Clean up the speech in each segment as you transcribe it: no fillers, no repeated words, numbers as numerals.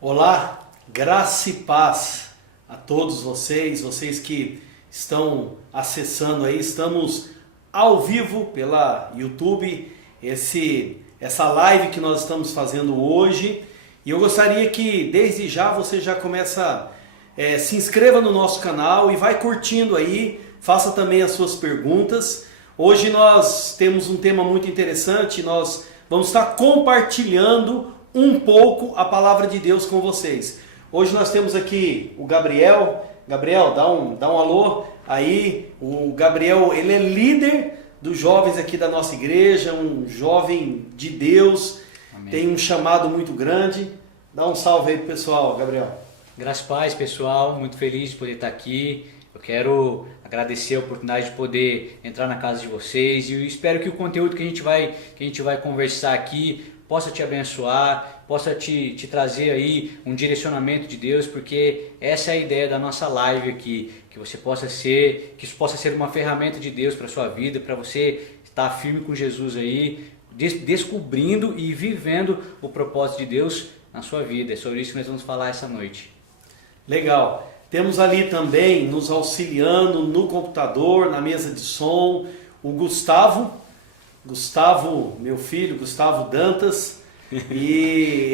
Olá, graça e paz a todos vocês que estão acessando aí, estamos ao vivo pela YouTube, essa live que nós estamos fazendo hoje, e eu gostaria que desde já você já começa, se inscreva no nosso canal e vai curtindo aí, faça também as suas perguntas. Hoje nós temos um tema muito interessante, nós vamos estar compartilhando um pouco a palavra de Deus com vocês. Hoje nós temos aqui o Gabriel. Gabriel, dá um alô aí. O Gabriel, ele é líder dos jovens aqui da nossa igreja, um jovem de Deus. Amém. Tem um chamado muito grande. Dá um salve aí pro pessoal, Gabriel. Graças e paz, pessoal. Muito feliz de poder estar aqui. Eu quero agradecer a oportunidade de poder entrar na casa de vocês e eu espero que o conteúdo que a gente vai conversar aqui possa te abençoar, possa te trazer aí um direcionamento de Deus, porque essa é a ideia da nossa live aqui, que isso possa ser uma ferramenta de Deus para a sua vida, para você estar firme com Jesus aí, descobrindo e vivendo o propósito de Deus na sua vida. É sobre isso que nós vamos falar essa noite. Legal. Temos ali também, nos auxiliando no computador, na mesa de som, o Gustavo, meu filho, Gustavo Dantas, e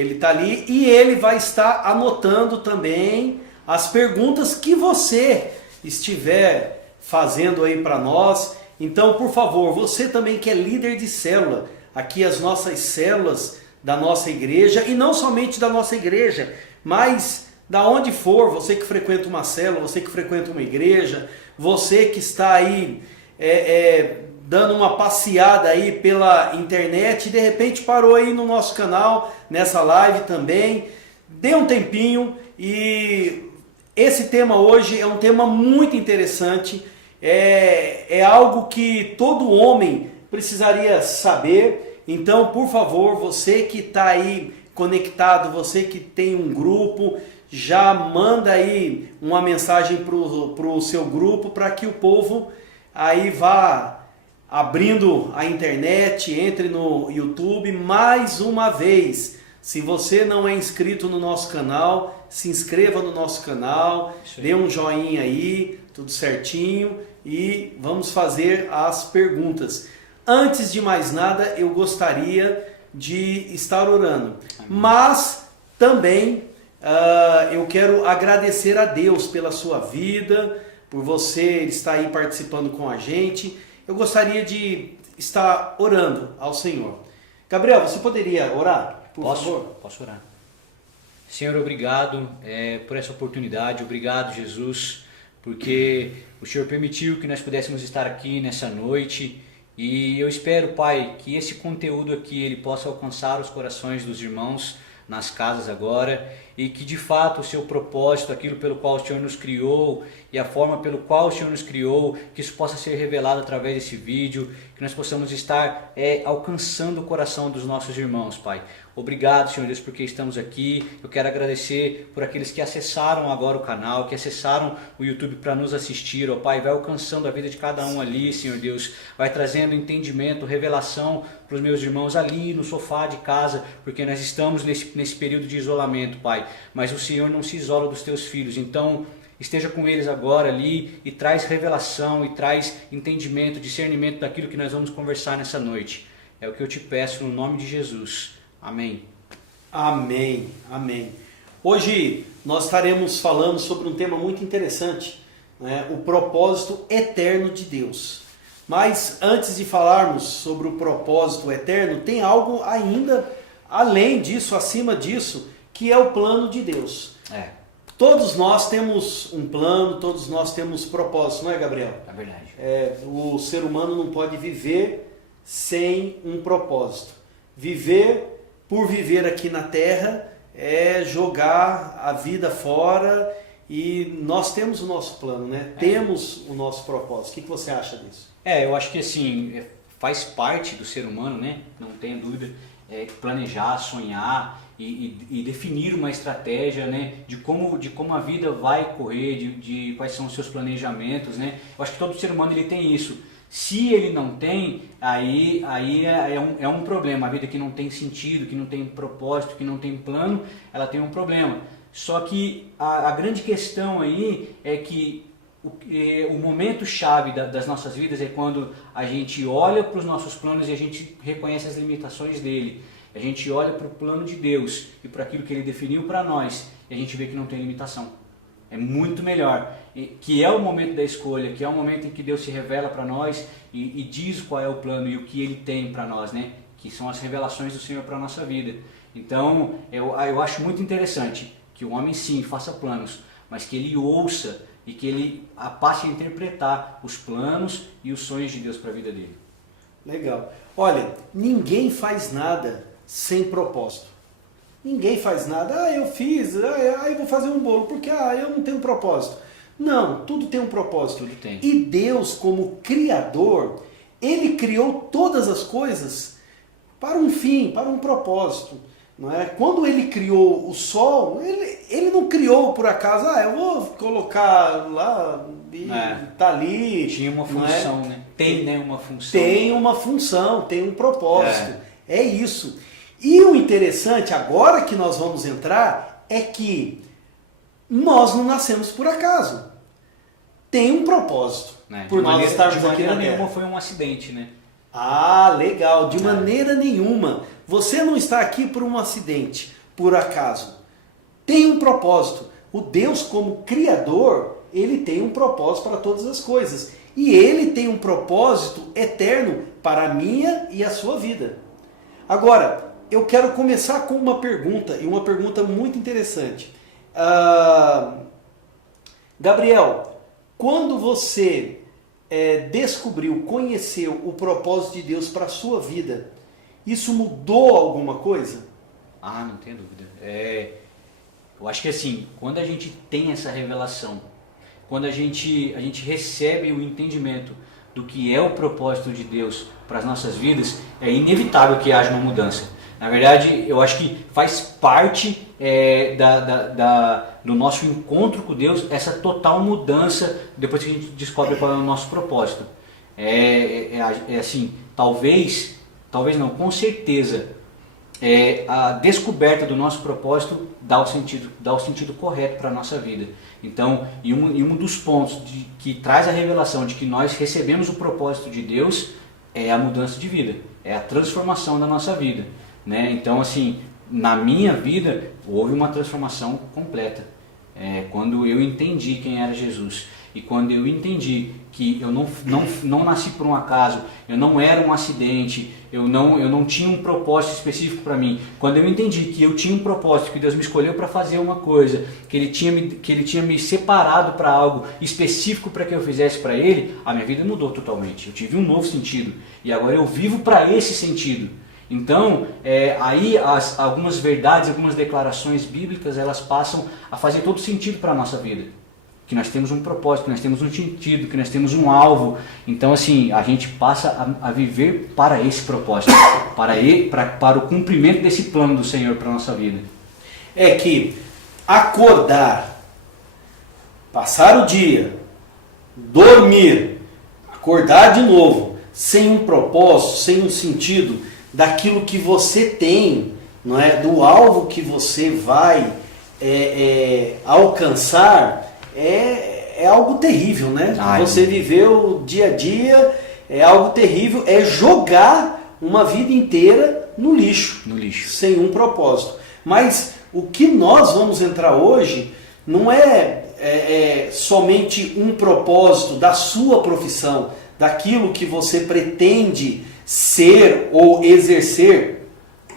ele está ali e ele vai estar anotando também as perguntas que você estiver fazendo aí para nós. Então, por favor, você também que é líder de célula, aqui as nossas células da nossa igreja, e não somente da nossa igreja, mas da onde for, você que frequenta uma célula, você que frequenta uma igreja, você que está aí dando uma passeada aí pela internet e de repente parou aí no nosso canal, nessa live também, dê um tempinho. E esse tema hoje é um tema muito interessante, é algo que todo homem precisaria saber. Então, por favor, você que está aí conectado, você que tem um grupo, já manda aí uma mensagem para o seu grupo, para que o povo aí vá abrindo a internet, entre no YouTube. Mais uma vez, se você não é inscrito no nosso canal, se inscreva no nosso canal, dê um joinha aí, tudo certinho, e vamos fazer as perguntas. Antes de mais nada, eu gostaria de estar orando, mas também eu quero agradecer a Deus pela sua vida, por você estar aí participando com a gente. Eu gostaria de estar orando ao Senhor. Gabriel, você poderia orar, por favor? Posso orar. Senhor, obrigado por essa oportunidade, obrigado, Jesus, porque o Senhor permitiu que nós pudéssemos estar aqui nessa noite, e eu espero, Pai, que esse conteúdo aqui ele possa alcançar os corações dos irmãos nas casas agora, e que de fato o seu propósito, aquilo pelo qual o Senhor nos criou e a forma pelo qual o Senhor nos criou, que isso possa ser revelado através desse vídeo, que nós possamos estar alcançando o coração dos nossos irmãos, Pai. Obrigado, Senhor Deus, porque estamos aqui. Eu quero agradecer por aqueles que acessaram agora o canal, que acessaram o YouTube para nos assistir, ó Pai. Vai alcançando a vida de cada um ali, Senhor Deus. Vai trazendo entendimento, revelação para os meus irmãos ali no sofá de casa, porque nós estamos nesse período de isolamento, Pai. Mas o Senhor não se isola dos teus filhos, então esteja com eles agora ali e traz revelação e traz entendimento, discernimento daquilo que nós vamos conversar nessa noite. É o que eu te peço no nome de Jesus. Amém. Amém, amém. Hoje nós estaremos falando sobre um tema muito interessante, né? O propósito eterno de Deus. Mas antes de falarmos sobre o propósito eterno, tem algo ainda além disso, acima disso, que é o plano de Deus. Todos nós temos um plano, todos nós temos propósito, não é, Gabriel? É verdade. O ser humano não pode viver sem um propósito. Viver por viver aqui na Terra é jogar a vida fora E nós temos o nosso plano, né? Temos o nosso propósito. O que você acha disso? Eu acho que assim, faz parte do ser humano, né? Não tenha dúvida, planejar, sonhar e definir uma estratégia, né? De como a vida vai correr, de quais são os seus planejamentos, né? Eu acho que todo ser humano ele tem isso. Se ele não tem, aí é um problema. A vida que não tem sentido, que não tem propósito, que não tem plano, ela tem um problema. Só que a grande questão aí é que o momento chave das nossas vidas é quando a gente olha para os nossos planos e a gente reconhece as limitações dele. A gente olha para o plano de Deus e para aquilo que ele definiu para nós e a gente vê que não tem limitação. É muito melhor, que é o momento da escolha, que é o momento em que Deus se revela para nós e diz qual é o plano e o que ele tem para nós, né? Que são as revelações do Senhor para a nossa vida. Então, eu acho muito interessante que o homem sim faça planos, mas que ele ouça e que ele passe a interpretar os planos e os sonhos de Deus para a vida dele. Legal. Olha, ninguém faz nada sem propósito. Ninguém faz nada. Eu fiz, eu vou fazer um bolo, porque eu não tenho propósito. Não, tudo tem um propósito. Tudo tem. E Deus, como Criador, Ele criou todas as coisas para um fim, para um propósito. Não é? Quando ele criou o sol, ele não criou por acaso, eu vou colocar lá e tá ali. Tinha uma função, né? Tem, né, uma função. Tem uma função, tem um propósito. É isso. E o interessante, agora que nós vamos entrar, é que nós não nascemos por acaso. Tem um propósito. Por nós estarmos aqui na Terra. De maneira nenhuma foi um acidente, né? Legal. De maneira nenhuma. Você não está aqui por um acidente, por acaso. Tem um propósito. O Deus, como Criador, Ele tem um propósito para todas as coisas. E Ele tem um propósito eterno para a minha e a sua vida. Agora, eu quero começar com uma pergunta, e uma pergunta muito interessante. Gabriel, quando você descobriu, conheceu o propósito de Deus para a sua vida, isso mudou alguma coisa? Não tenho dúvida. Eu acho que assim, quando a gente tem essa revelação, quando a gente recebe o entendimento do que é o propósito de Deus para as nossas vidas, é inevitável que haja uma mudança. Na verdade, eu acho que faz parte do nosso encontro com Deus, essa total mudança depois que a gente descobre qual é o nosso propósito. Assim, talvez não, com certeza, a descoberta do nosso propósito dá o sentido correto para a nossa vida. Então, e um dos pontos que traz a revelação de que nós recebemos o propósito de Deus é a mudança de vida, é a transformação da nossa vida. Né? Então, assim, na minha vida houve uma transformação completa. Quando eu entendi quem era Jesus e quando eu entendi que eu não nasci por um acaso, eu não era um acidente, eu não tinha um propósito específico para mim. Quando eu entendi que eu tinha um propósito, que Deus me escolheu para fazer uma coisa, que Ele tinha me separado para algo específico para que eu fizesse para Ele, a minha vida mudou totalmente. Eu tive um novo sentido e agora eu vivo para esse sentido. Então, aí algumas verdades, algumas declarações bíblicas, elas passam a fazer todo sentido para a nossa vida. Que nós temos um propósito, que nós temos um sentido, que nós temos um alvo. Então, assim, a gente passa a viver para esse propósito, para o cumprimento desse plano do Senhor para a nossa vida. É que acordar, passar o dia, dormir, acordar de novo, sem um propósito, sem um sentido daquilo que você tem, não é? Do alvo que você vai alcançar, é algo terrível, né? Você viver o dia a dia é algo terrível, é jogar uma vida inteira no lixo, sem um propósito. Mas o que nós vamos entrar hoje não é somente um propósito da sua profissão, daquilo que você pretende ser ou exercer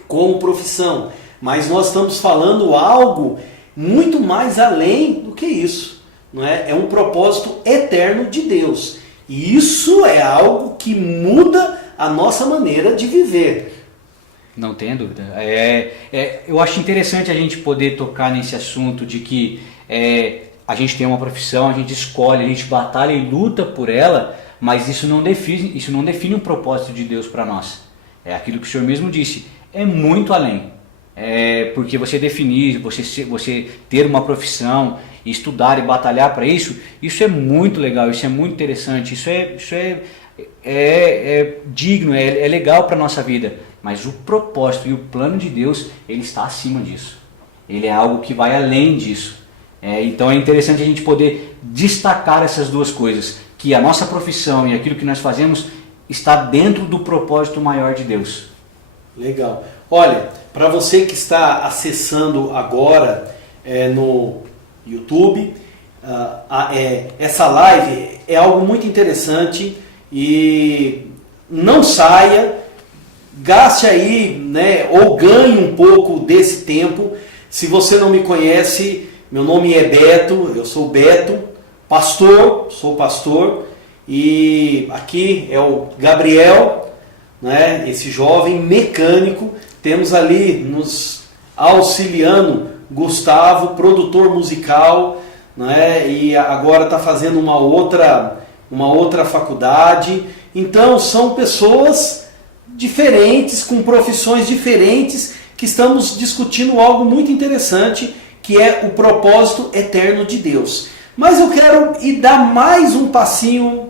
como profissão, mas nós estamos falando algo muito mais além do que isso, não é? É um propósito eterno de Deus, e isso é algo que muda a nossa maneira de viver. Não tenha dúvida. Eu acho interessante a gente poder tocar nesse assunto de que a gente tem uma profissão, a gente escolhe, a gente batalha e luta por ela, mas isso não define um propósito de Deus para nós. É aquilo que o Senhor mesmo disse, é muito além. Porque você definir, você ter uma profissão, estudar e batalhar para isso é muito legal, isso é muito interessante, isso é digno, é legal para a nossa vida. Mas o propósito e o plano de Deus, ele está acima disso. Ele é algo que vai além disso. Então é interessante a gente poder destacar essas duas coisas, que a nossa profissão e aquilo que nós fazemos está dentro do propósito maior de Deus. Legal. Olha, para você que está acessando agora no YouTube, essa live é algo muito interessante e não saia, gaste aí, né, ou ganhe um pouco desse tempo. Se você não me conhece, meu nome é Beto, eu sou Beto, sou pastor, e aqui é o Gabriel, né, esse jovem mecânico. Temos ali nos auxiliando Gustavo, produtor musical, né, e agora está fazendo uma outra faculdade. Então são pessoas diferentes, com profissões diferentes, que estamos discutindo algo muito interessante, que é o propósito eterno de Deus. Mas eu quero dar mais um passinho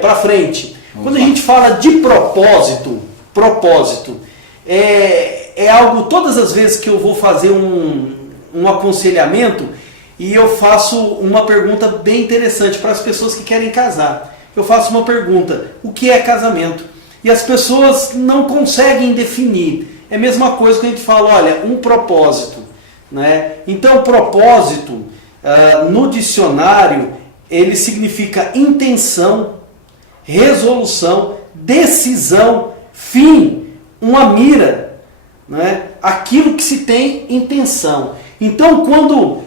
para frente. Quando a gente fala de propósito é algo, todas as vezes que eu vou fazer um aconselhamento, e eu faço uma pergunta bem interessante para as pessoas que querem casar. Eu faço uma pergunta: o que é casamento? E as pessoas não conseguem definir. É a mesma coisa que a gente fala, olha, um propósito, né? Então, propósito, no dicionário, ele significa intenção, resolução, decisão, fim, uma mira, né? Aquilo que se tem intenção. Então, quando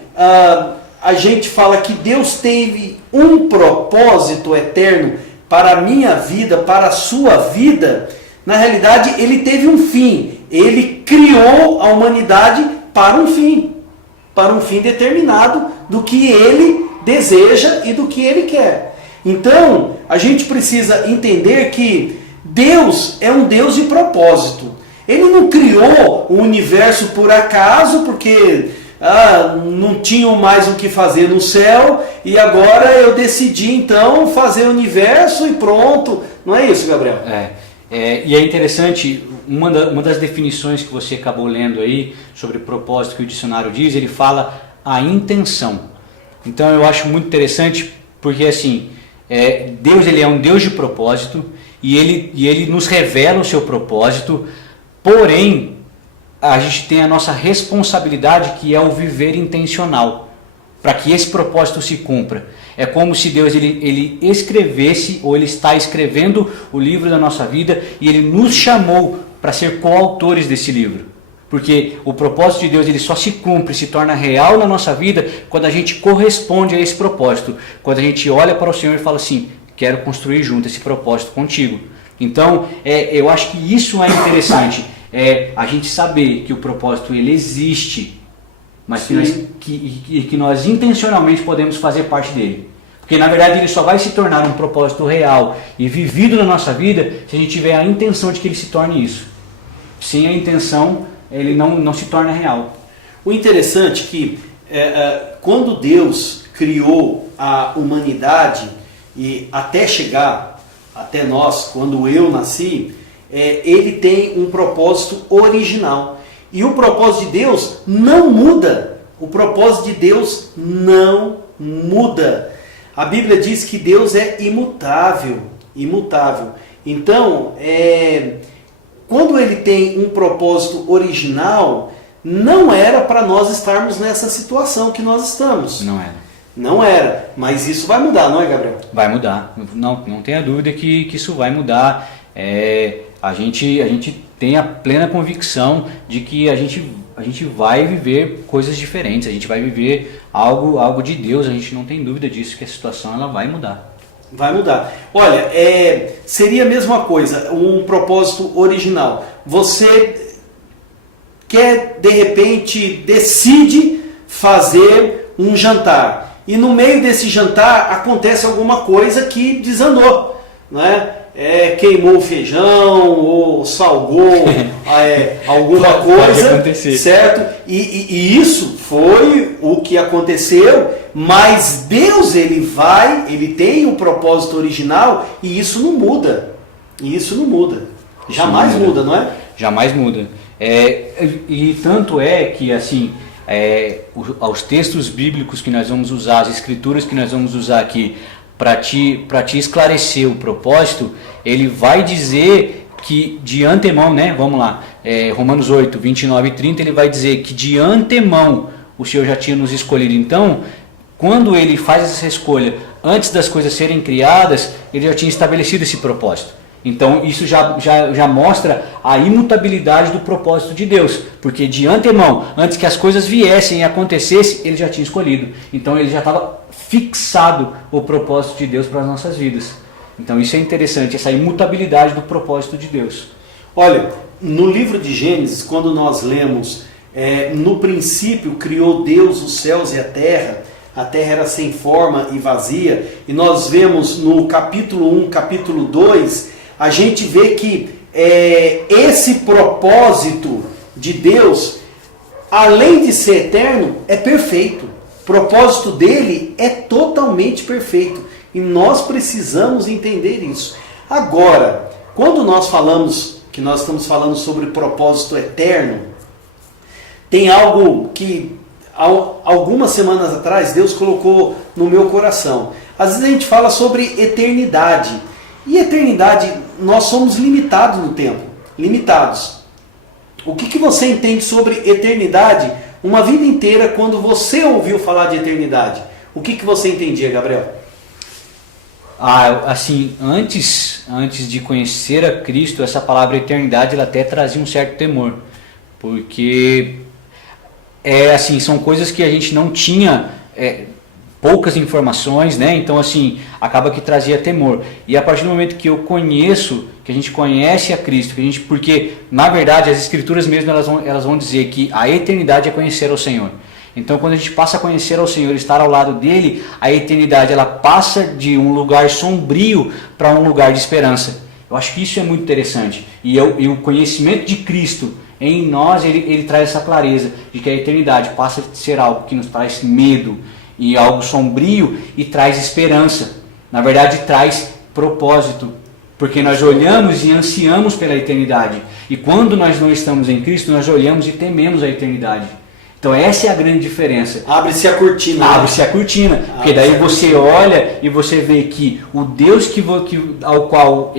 a gente fala que Deus teve um propósito eterno para a minha vida, para a sua vida, na realidade ele teve um fim. Ele criou a humanidade para um fim determinado do que ele deseja e do que ele quer. Então, a gente precisa entender que Deus é um Deus de propósito. Ele não criou o universo por acaso, porque não tinham mais o que fazer no céu, e agora eu decidi então fazer o universo e pronto. Não é isso, Gabriel? E é interessante, uma das definições que você acabou lendo aí sobre propósito que o dicionário diz, ele fala a intenção. Então eu acho muito interessante, porque assim, Deus, ele é um Deus de propósito, e ele nos revela o seu propósito, porém a gente tem a nossa responsabilidade, que é o viver intencional, para que esse propósito se cumpra. É como se Deus ele escrevesse, ou ele está escrevendo o livro da nossa vida, e ele nos chamou para ser coautores desse livro. Porque o propósito de Deus, ele só se cumpre, se torna real na nossa vida quando a gente corresponde a esse propósito. Quando a gente olha para o Senhor e fala assim: quero construir junto esse propósito contigo. Então, eu acho que isso é interessante. A gente saber que o propósito ele existe, mas que nós intencionalmente podemos fazer parte dele. Porque na verdade ele só vai se tornar um propósito real e vivido na nossa vida se a gente tiver a intenção de que ele se torne isso. Sem a intenção, ele não se torna real. O interessante é que quando Deus criou a humanidade, e até chegar até nós, quando eu nasci, ele tem um propósito original. E o propósito de Deus não muda. O propósito de Deus não muda. A Bíblia diz que Deus é imutável. Imutável. Então, quando ele tem um propósito original, não era para nós estarmos nessa situação que nós estamos. Não era. Mas isso vai mudar, não é, Gabriel? Vai mudar. Não tenha dúvida que isso vai mudar. A gente tem a plena convicção de que a gente vai viver coisas diferentes, a gente vai viver algo de Deus, a gente não tem dúvida disso, que a situação ela vai mudar. Vai mudar. Olha, seria a mesma coisa, um propósito original. Você quer, de repente, decide fazer um jantar. E no meio desse jantar acontece alguma coisa que desandou, né? Queimou o feijão ou salgou alguma coisa, certo? E isso foi o que aconteceu, mas Deus ele tem o propósito original e isso não muda. Jamais muda, não é? Jamais muda. E tanto é que assim, os textos bíblicos que nós vamos usar, as escrituras que nós vamos usar aqui para te esclarecer o propósito, ele vai dizer que de antemão, né? Vamos lá, Romanos 8, 29 e 30, ele vai dizer que de antemão o Senhor já tinha nos escolhido. Então, quando ele faz essa escolha, antes das coisas serem criadas, ele já tinha estabelecido esse propósito. Então isso já mostra a imutabilidade do propósito de Deus, porque de antemão, antes que as coisas viessem e acontecessem, ele já tinha escolhido. Então ele já estava fixado o propósito de Deus para as nossas vidas. Então isso é interessante, essa imutabilidade do propósito de Deus. Olha, no livro de Gênesis, quando nós lemos, no princípio criou Deus os céus e a terra era sem forma e vazia, e nós vemos no capítulo 1, capítulo 2, a gente vê que esse propósito de Deus, além de ser eterno, é perfeito. O propósito dele é totalmente perfeito. E nós precisamos entender isso. Agora, quando nós estamos falando sobre propósito eterno, tem algo que algumas semanas atrás Deus colocou no meu coração. Às vezes a gente fala sobre eternidade. E eternidade, nós somos limitados no tempo. Limitados. O que você entende sobre eternidade uma vida inteira quando você ouviu falar de eternidade? O que você entendia, Gabriel? Assim, antes de conhecer a Cristo, essa palavra eternidade ela até trazia um certo temor. Porque assim, são coisas que a gente não tinha poucas informações, né? Então assim, acaba que trazia temor. E a partir do momento que que a gente conhece a Cristo, porque na verdade as escrituras mesmo elas vão dizer que a eternidade é conhecer ao Senhor. Então quando a gente passa a conhecer ao Senhor, estar ao lado dele, a eternidade ela passa de um lugar sombrio para um lugar de esperança. Eu acho que isso é muito interessante. E o conhecimento de Cristo em nós, ele traz essa clareza de que a eternidade passa a ser algo que nos traz medo e algo sombrio e traz esperança. Na verdade, traz propósito, porque nós olhamos e ansiamos pela eternidade. E quando nós não estamos em Cristo, nós olhamos e tememos a eternidade. Então essa é a grande diferença. Abre-se a cortina. Abre-se a cortina. Porque daí você olha e você vê que o Deus ao qual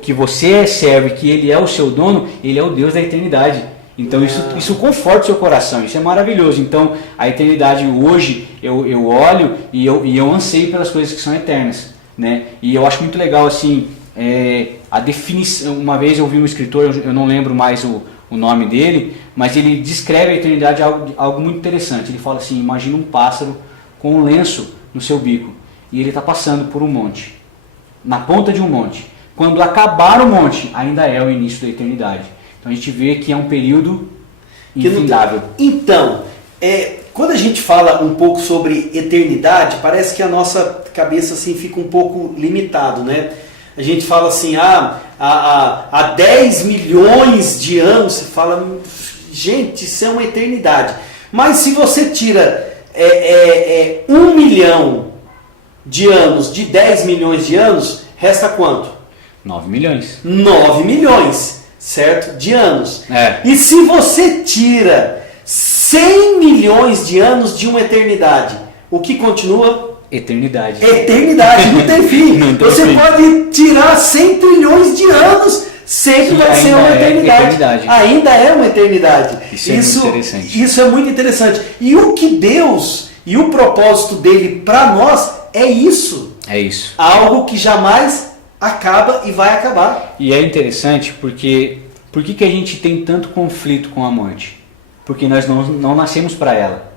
que você serve, que ele é o seu dono, ele é o Deus da eternidade. Então isso conforta o seu coração, isso é maravilhoso. Então a eternidade hoje eu olho e eu anseio pelas coisas que são eternas, né? E eu acho muito legal assim, a definição. Uma vez eu vi um escritor, eu não lembro mais o nome dele, mas ele descreve a eternidade algo muito interessante. Ele fala assim: imagina um pássaro com um lenço no seu bico e ele está passando por um monte, na ponta de um monte. Quando acabar o monte, ainda é o início da eternidade. Então a gente vê que é um período infindável. Então, quando a gente fala um pouco sobre eternidade, parece que a nossa cabeça assim fica um pouco limitado, né? A gente fala assim, há 10 milhões de anos, você fala, gente, isso é uma eternidade. Mas se você tira 1 milhão de anos de 10 milhões de anos, resta quanto? 9 milhões. 9 milhões, certo? De anos. E se você tira 100 milhões de anos de uma eternidade, o que continua? Eternidade. Eternidade, não tem fim. Você pode tirar 100 trilhões de anos, sempre vai ser uma eternidade. Ainda é uma eternidade. Isso é muito interessante. Isso é muito interessante. E o que Deus e o propósito dele para nós é isso. É isso. Algo que jamais acaba e vai acabar. E é interessante porque por que a gente tem tanto conflito com a morte? Porque nós não nascemos para ela,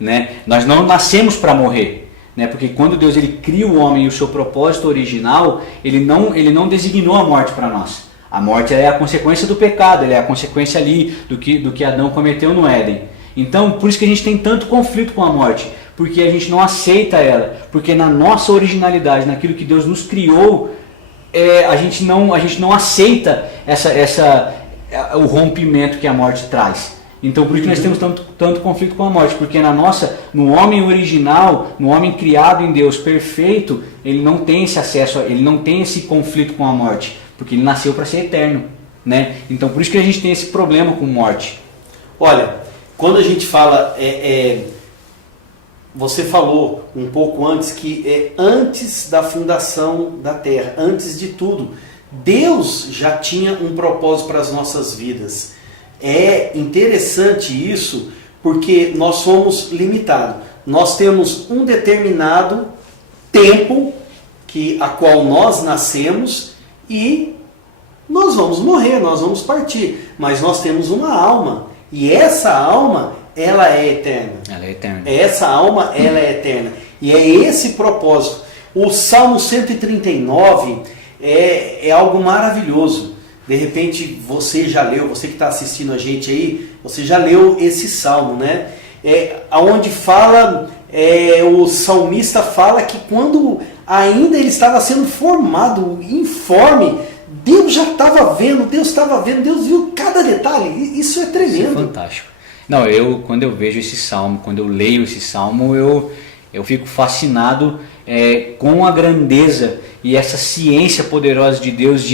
né? Nós não nascemos para morrer. Né? Porque quando Deus ele cria o homem e o seu propósito original, ele não designou a morte para nós. A morte é a consequência do pecado, ela é a consequência ali do que Adão cometeu no Éden. Então, por isso que a gente tem tanto conflito com a morte. porque a gente não aceita ela, porque na nossa originalidade, naquilo que Deus nos criou, a gente não aceita o rompimento que a morte traz. Então por isso nós temos tanto conflito com a morte, porque no homem original, no homem criado em Deus perfeito, ele não tem esse acesso, ele não tem esse conflito com a morte, porque ele nasceu para ser eterno, né? Então por isso que a gente tem esse problema com morte. Olha, quando a gente fala, você falou um pouco antes que antes da fundação da Terra, antes de tudo, Deus já tinha um propósito para as nossas vidas. É interessante isso, porque nós somos limitados. Nós temos um determinado tempo a qual nós nascemos e nós vamos morrer, nós vamos partir. Mas nós temos uma alma e essa alma, ela é eterna. Ela é eterna. Essa alma, ela é eterna. E é esse propósito. O Salmo 139 é algo maravilhoso. De repente você já leu, você que está assistindo a gente aí, você já leu esse salmo, né? Onde fala, o salmista fala que quando ainda ele estava sendo formado, informe, Deus já estava vendo, Deus viu cada detalhe. Isso é tremendo. Isso é fantástico. Não, quando eu vejo esse salmo, quando eu leio esse salmo, eu fico fascinado com a grandeza e essa ciência poderosa de Deus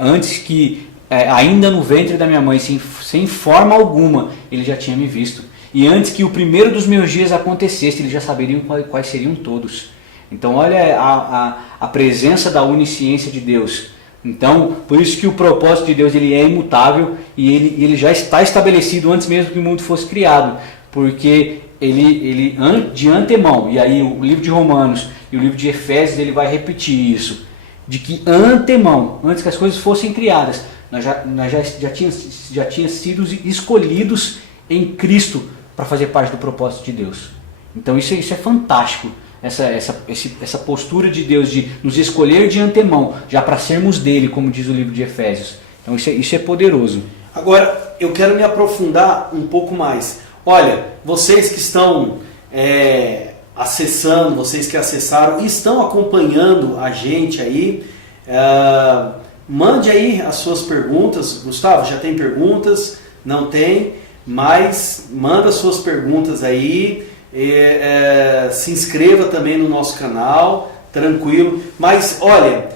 antes que, ainda no ventre da minha mãe, sem forma alguma, ele já tinha me visto. E antes que o primeiro dos meus dias acontecesse, ele já saberia quais seriam todos. Então olha a presença da onisciência de Deus. Então, por isso que o propósito de Deus ele é imutável e ele já está estabelecido antes mesmo que o mundo fosse criado. Porque ele de antemão, e aí o livro de Romanos e o livro de Efésios ele vai repetir isso, de que antemão, antes que as coisas fossem criadas, nós já tínhamos sido escolhidos em Cristo para fazer parte do propósito de Deus. Então isso é fantástico, essa postura de Deus de nos escolher de antemão, já para sermos dele, como diz o livro de Efésios. Então isso é poderoso. Agora, eu quero me aprofundar um pouco mais. Olha, vocês que estão acessando, vocês que acessaram e estão acompanhando a gente aí, mande aí as suas perguntas. Gustavo, já tem perguntas? Não tem? Mas manda suas perguntas aí, se inscreva também no nosso canal, tranquilo. Mas olha,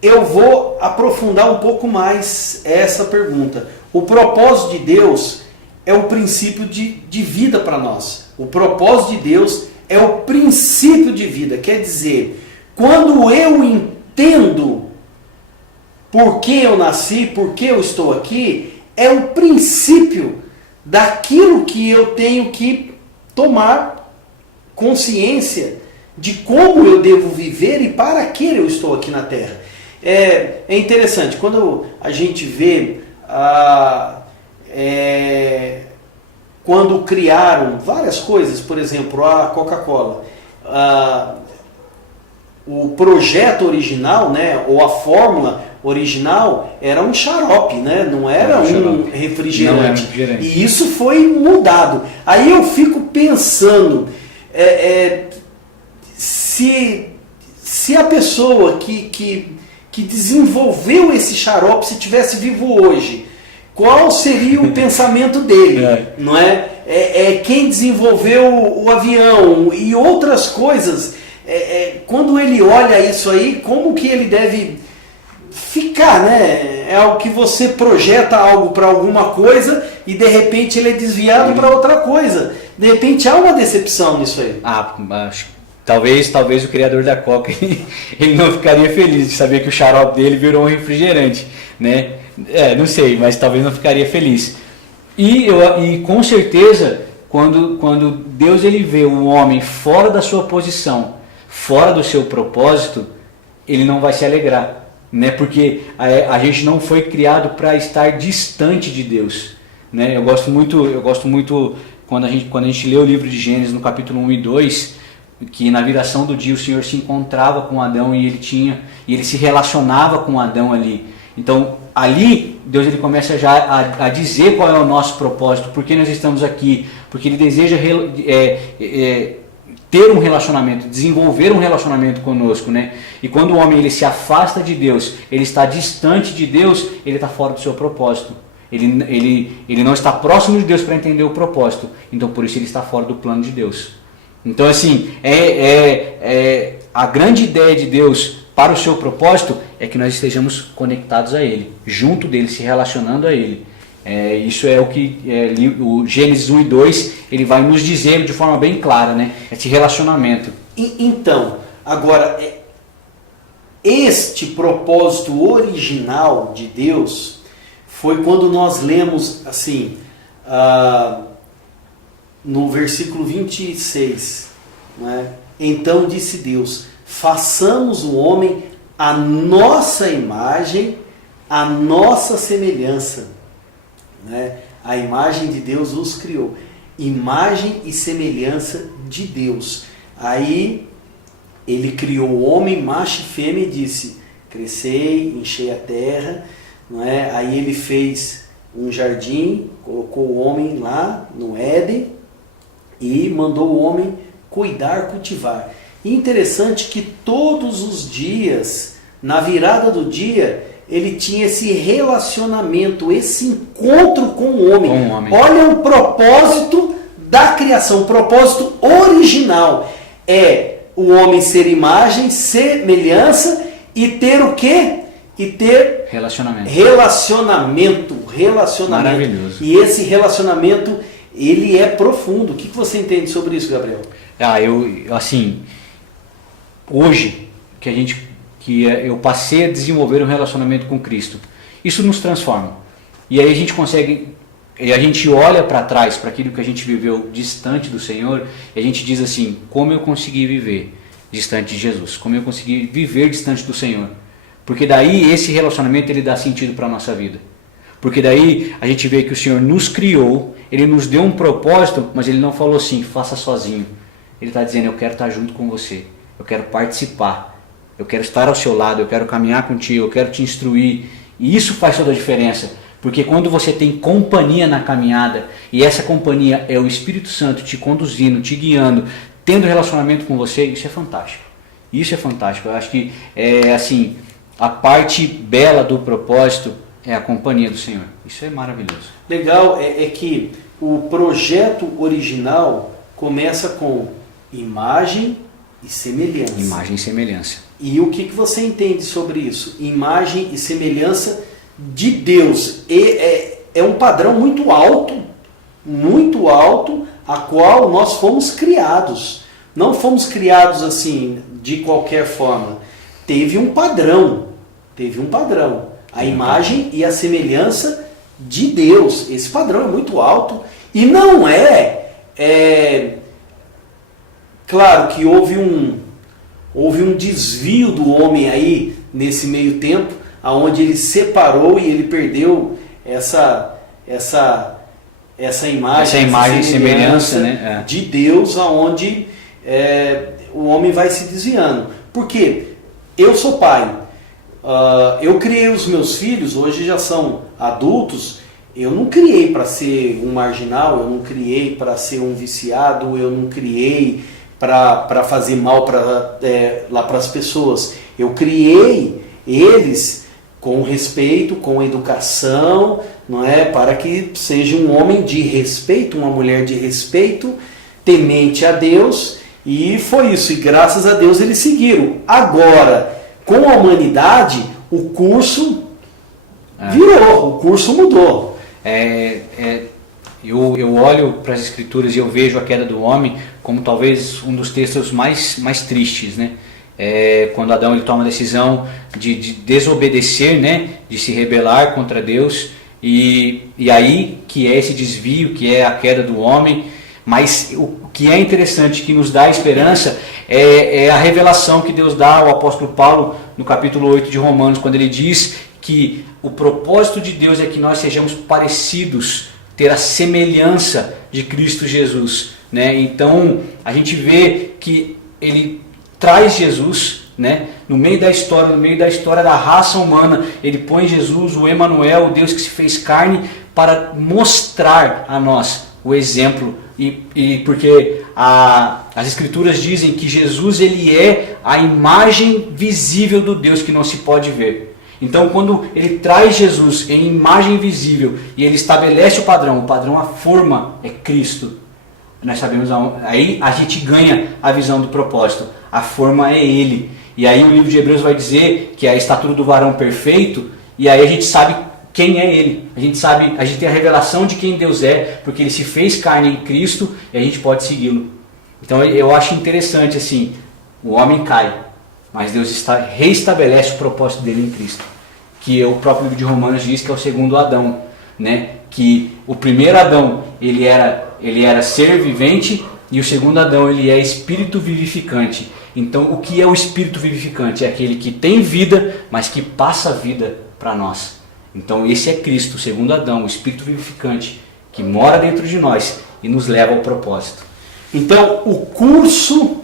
eu vou aprofundar um pouco mais essa pergunta. O propósito de Deus é o princípio de vida para nós. O propósito de Deus é o princípio de vida. Quer dizer, quando eu entendo por que eu nasci, por que eu estou aqui, é o princípio daquilo que eu tenho que tomar consciência de como eu devo viver e para que eu estou aqui na Terra. É interessante, quando a gente vê quando criaram várias coisas, por exemplo, a Coca-Cola, o projeto original, né, ou a fórmula original era um xarope, né, não era um refrigerante. E isso foi mudado. Aí eu fico pensando, se a pessoa que desenvolveu esse xarope, se tivesse vivo hoje, qual seria o pensamento dele? Não é? Quem desenvolveu o avião e outras coisas, quando ele olha isso aí, como que ele deve ficar, né? É algo que você projeta algo para alguma coisa e de repente ele é desviado para outra coisa. De repente há uma decepção nisso aí. Acho que talvez o criador da Coca ele não ficaria feliz de saber que o xarope dele virou um refrigerante, né? Não sei, mas talvez não ficaria feliz. E com certeza, quando Deus ele vê o homem fora da sua posição, fora do seu propósito, ele não vai se alegrar, né? Porque a gente não foi criado para estar distante de Deus, né? Eu gosto muito quando a gente lê o livro de Gênesis no capítulo 1 e 2, que na viração do dia o Senhor se encontrava com Adão e ele se relacionava com Adão ali. Então ali Deus ele começa já a dizer qual é o nosso propósito, por que nós estamos aqui, porque ele deseja ter um relacionamento, desenvolver um relacionamento conosco, né? E quando o homem ele se afasta de Deus, ele está distante de Deus, ele está fora do seu propósito. Ele não está próximo de Deus para entender o propósito. Então por isso ele está fora do plano de Deus. Então assim, a grande ideia de Deus para o seu propósito é que nós estejamos conectados a Ele, junto dele, se relacionando a Ele. Isso é o que o Gênesis 1 e 2 ele vai nos dizer de forma bem clara, né? Esse relacionamento. Então, agora, este propósito original de Deus foi quando nós lemos assim, no versículo 26, né? Então disse Deus: façamos o homem à nossa imagem, à nossa semelhança. Né? A imagem de Deus os criou. Imagem e semelhança de Deus. Aí ele criou o homem, macho e fêmea, e disse: crescei, enchei a terra. Não é? Aí ele fez um jardim, colocou o homem lá no Éden e mandou o homem cuidar, cultivar. E interessante que todos os dias, na virada do dia, ele tinha esse relacionamento, esse encontro com o homem. Olha o propósito da criação, o propósito original. É o homem ser imagem, semelhança e ter o quê? E ter relacionamento. Maravilhoso. E esse relacionamento, ele é profundo. O que você entende sobre isso, Gabriel? Hoje eu passei a desenvolver um relacionamento com Cristo, isso nos transforma. E aí a gente olha para trás, para aquilo que a gente viveu distante do Senhor, e a gente diz assim: como eu consegui viver distante de Jesus? Como eu consegui viver distante do Senhor? Porque daí esse relacionamento ele dá sentido para a nossa vida. Porque daí a gente vê que o Senhor nos criou, Ele nos deu um propósito, mas Ele não falou assim: faça sozinho. Ele está dizendo: eu quero estar junto com você, eu quero participar, eu quero estar ao seu lado, eu quero caminhar contigo, eu quero te instruir. E isso faz toda a diferença, porque quando você tem companhia na caminhada, e essa companhia é o Espírito Santo te conduzindo, te guiando, tendo relacionamento com você, isso é fantástico. Isso é fantástico. Eu acho que a parte bela do propósito é a companhia do Senhor. Isso é maravilhoso. Legal é que o projeto original começa com imagem e semelhança. Imagem e semelhança. E o que você entende sobre isso? Imagem e semelhança de Deus. É um padrão muito alto, a qual nós fomos criados. Não fomos criados assim, de qualquer forma. Teve um padrão. A imagem e a semelhança de Deus. Esse padrão é muito alto. E não claro que houve um desvio do homem aí nesse meio tempo, aonde ele separou e ele perdeu essa imagem e semelhança, né? De Deus, aonde o homem vai se desviando. Porque eu sou pai, eu criei os meus filhos, hoje já são adultos. Eu não criei para ser um marginal, eu não criei para ser um viciado, eu não criei para fazer mal lá para as pessoas. Eu criei eles com respeito, com educação, não é? Para que seja um homem de respeito, uma mulher de respeito, temente a Deus, e foi isso. E graças a Deus eles seguiram. Agora, com a humanidade, o curso virou, o curso mudou. Eu olho para as Escrituras e eu vejo a queda do homem como talvez um dos textos mais tristes, né? Quando Adão ele toma a decisão de desobedecer, né? De se rebelar contra Deus, e aí que é esse desvio, que é a queda do homem. Mas o que é interessante, que nos dá esperança, é a revelação que Deus dá ao apóstolo Paulo no capítulo 8 de Romanos, quando ele diz que o propósito de Deus é que nós sejamos parecidos, ter a semelhança de Cristo Jesus, né? Então a gente vê que ele traz Jesus, né? No meio da história da raça humana, ele põe Jesus, o Emanuel, o Deus que se fez carne, para mostrar a nós o exemplo, e porque as Escrituras dizem que Jesus ele é a imagem visível do Deus que não se pode ver. Então, quando ele traz Jesus em imagem visível e ele estabelece o padrão, a forma é Cristo. Nós sabemos aí a gente ganha a visão do propósito. A forma é Ele. E aí o livro de Hebreus vai dizer que é a estatura do varão perfeito. E aí a gente sabe quem é Ele. A gente tem a revelação de quem Deus é, porque Ele se fez carne em Cristo e a gente pode segui-lo. Então eu acho interessante assim, o homem cai, mas Deus reestabelece o propósito dele em Cristo. Que o próprio livro de Romanos diz que é o segundo Adão, né? Que o primeiro Adão ele era ser vivente e o segundo Adão ele é espírito vivificante. Então o que é o espírito vivificante? É aquele que tem vida, mas que passa a vida para nós. Então esse é Cristo, o segundo Adão, o espírito vivificante, que mora dentro de nós e nos leva ao propósito. Então o curso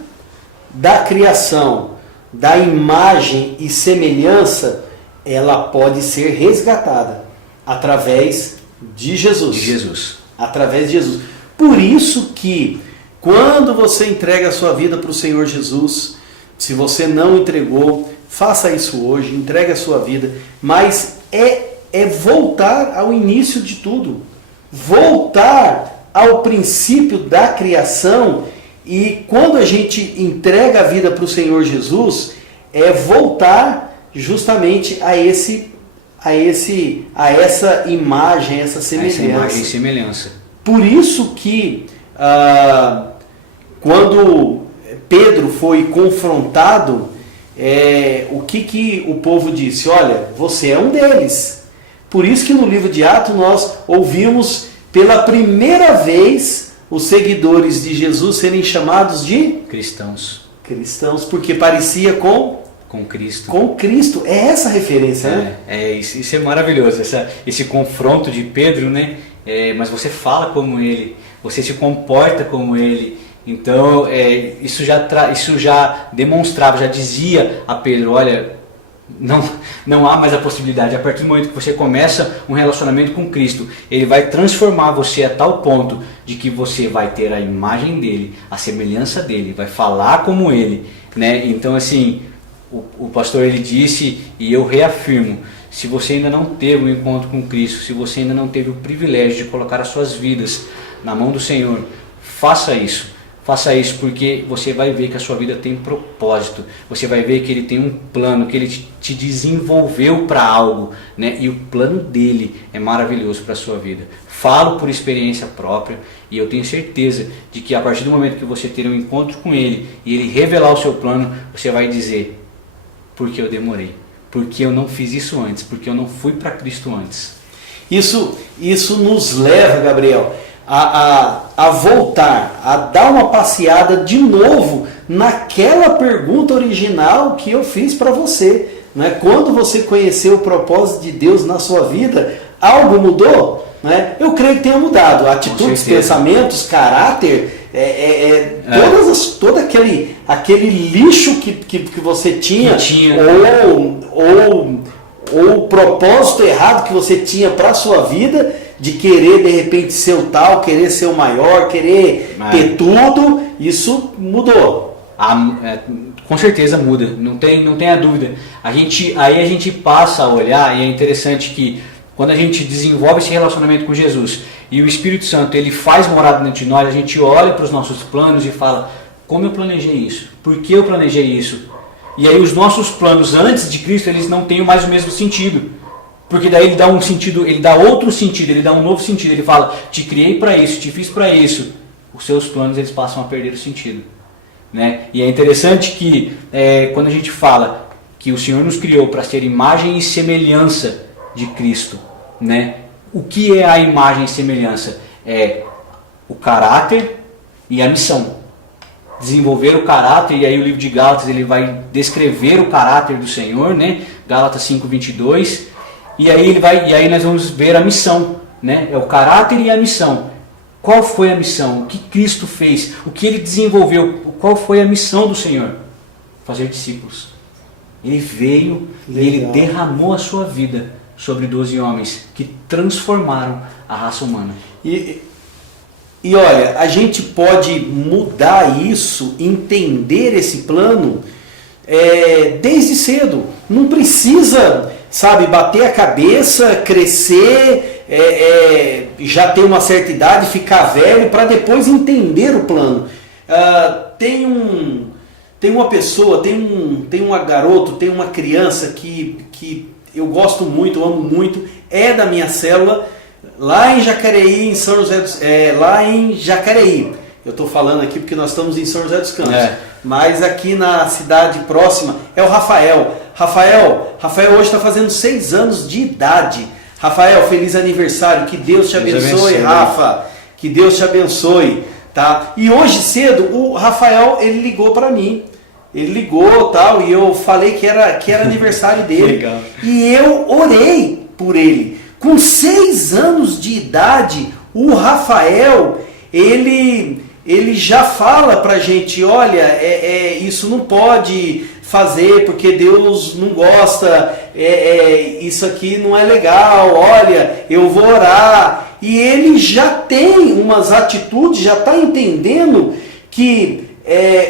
da criação, da imagem e semelhança, ela pode ser resgatada através de Jesus. Através de Jesus. Por isso que quando você entrega a sua vida para o Senhor Jesus, se você não entregou, faça isso hoje, entregue a sua vida, mas é voltar ao início de tudo, voltar ao princípio da criação. E quando a gente entrega a vida para o Senhor Jesus, é voltar justamente a essa imagem, essa semelhança. Essa imagem e semelhança. Por isso que quando Pedro foi confrontado, o que o povo disse? Olha, você é um deles. Por isso que no livro de Atos nós ouvimos pela primeira vez os seguidores de Jesus serem chamados de cristãos. Cristãos, porque parecia com Cristo. Com Cristo. É essa a referência, né? Isso é maravilhoso, esse confronto de Pedro, né? Mas você fala como ele, você se comporta como ele. Então, isso já demonstrava, já dizia a Pedro, olha, não há mais a possibilidade. A partir do momento que você começa um relacionamento com Cristo, Ele vai transformar você a tal ponto de que você vai ter a imagem dEle, a semelhança dEle, vai falar como Ele, né? Então, assim, o pastor ele disse, e eu reafirmo, se você ainda não teve um encontro com Cristo, se você ainda não teve o privilégio de colocar as suas vidas na mão do Senhor, faça isso. Faça isso porque você vai ver que a sua vida tem propósito. Você vai ver que Ele tem um plano, que Ele te desenvolveu para algo, né? E o plano dEle é maravilhoso para a sua vida. Falo por experiência própria e eu tenho certeza de que a partir do momento que você ter um encontro com Ele e Ele revelar o seu plano, você vai dizer, porque eu demorei, porque eu não fiz isso antes, porque eu não fui para Cristo antes. Isso nos leva, Gabriel, a voltar, a dar uma passeada de novo naquela pergunta original que eu fiz para você. Né? Quando você conheceu o propósito de Deus na sua vida, algo mudou? Né? Eu creio que tenha mudado. Atitudes, pensamentos, caráter, todo aquele lixo que você tinha. Ou o propósito errado que você tinha para a sua vida, de querer de repente ser o tal, querer ser o maior, querer ter tudo, isso mudou. Com certeza muda, não tem a dúvida. Aí a gente passa a olhar, e é interessante que quando a gente desenvolve esse relacionamento com Jesus e o Espírito Santo ele faz morada dentro de nós, a gente olha para os nossos planos e fala, como eu planejei isso? Por que eu planejei isso? E aí os nossos planos antes de Cristo, eles não têm mais o mesmo sentido. Porque daí ele dá um sentido, ele dá outro sentido, ele dá um novo sentido. Ele fala, te criei para isso, te fiz para isso. Os seus planos eles passam a perder o sentido. Né? E é interessante que quando a gente fala que o Senhor nos criou para ser imagem e semelhança de Cristo. Né? O que é a imagem e semelhança? É o caráter e a missão. Desenvolver o caráter, e aí o livro de Gálatas ele vai descrever o caráter do Senhor, né? Gálatas 5:22, e aí nós vamos ver a missão, né? É o caráter e a missão. Qual foi a missão? O que Cristo fez? O que Ele desenvolveu? Qual foi a missão do Senhor? Fazer discípulos. Ele veio e Ele derramou a sua vida sobre 12 homens que transformaram a raça humana. E olha, a gente pode mudar isso, entender esse plano desde cedo. Não precisa, sabe, bater a cabeça, crescer, já ter uma certa idade, ficar velho, para depois entender o plano. Tem uma pessoa, tem uma garoto, tem uma criança que eu gosto muito, amo muito, é da minha célula, lá em Jacareí, em São José lá em Jacareí. Eu estou falando aqui porque nós estamos em São José dos Campos. Mas aqui na cidade próxima é o Rafael. Rafael hoje está fazendo 6 anos de idade. Rafael, feliz aniversário. Que Deus te abençoe, Rafa. Que Deus te abençoe. Tá? E hoje cedo o Rafael ele ligou para mim. Ele ligou tal, e eu falei que era aniversário dele. Legal. E eu orei por ele. Com 6 anos de idade, o Rafael, ele já fala pra gente, olha, isso não pode fazer porque Deus não gosta, isso aqui não é legal, olha, eu vou orar. E ele já tem umas atitudes, já está entendendo que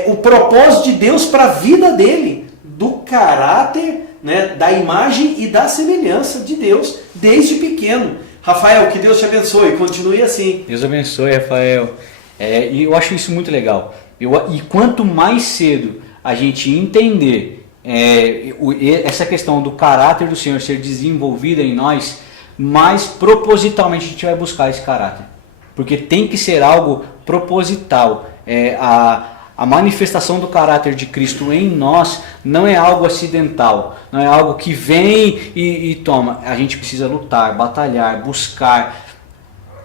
o propósito de Deus para a vida dele, do caráter, né, da imagem e da semelhança de Deus desde pequeno. Rafael, que Deus te abençoe, continue assim. Deus abençoe, Rafael. E eu acho isso muito legal. E quanto mais cedo a gente entender essa questão do caráter do Senhor ser desenvolvida em nós, mais propositalmente a gente vai buscar esse caráter. Porque tem que ser algo proposital. A manifestação do caráter de Cristo em nós não é algo acidental, não é algo que vem e toma. A gente precisa lutar, batalhar, buscar,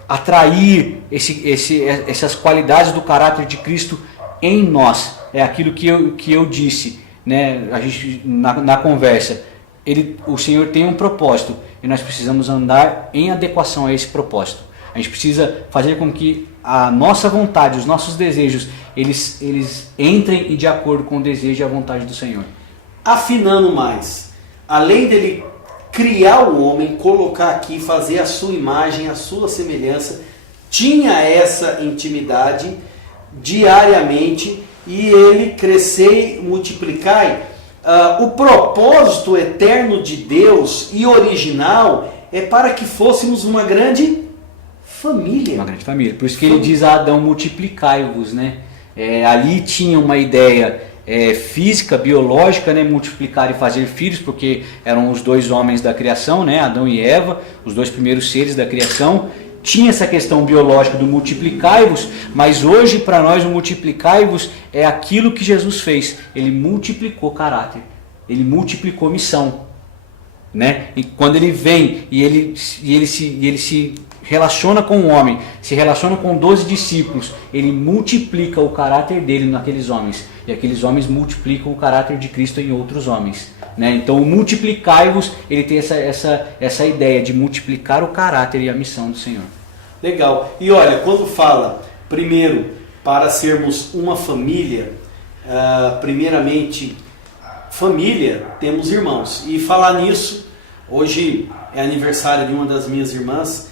atrair essas qualidades do caráter de Cristo em nós. É aquilo que eu disse, né, na conversa. O Senhor tem um propósito e nós precisamos andar em adequação a esse propósito. A gente precisa fazer com que a nossa vontade, os nossos desejos, eles entrem de acordo com o desejo e a vontade do Senhor. Afinando mais, além dele criar o homem, colocar aqui, fazer a sua imagem, a sua semelhança, tinha essa intimidade diariamente e ele crescer e multiplicar. O propósito eterno de Deus e original é para que fôssemos uma grande família. Uma grande família. Por isso que ele diz a Adão, multiplicai-vos, né? Ali tinha uma ideia física, biológica, né? Multiplicar e fazer filhos, porque eram os 2 homens da criação, né? Adão e Eva, os 2 primeiros seres da criação. Tinha essa questão biológica do multiplicai-vos, mas hoje para nós o multiplicai-vos é aquilo que Jesus fez. Ele multiplicou caráter, ele multiplicou missão, né? E quando ele vem e ele se relaciona com o homem, se relaciona com 12 discípulos, ele multiplica o caráter dele naqueles homens, e aqueles homens multiplicam o caráter de Cristo em outros homens, né? Então o multiplicai-vos, ele tem essa ideia de multiplicar o caráter e a missão do Senhor. Legal. E olha, quando fala, primeiro, para sermos uma família, primeiramente, família, temos irmãos. E falar nisso, hoje é aniversário de uma das minhas irmãs,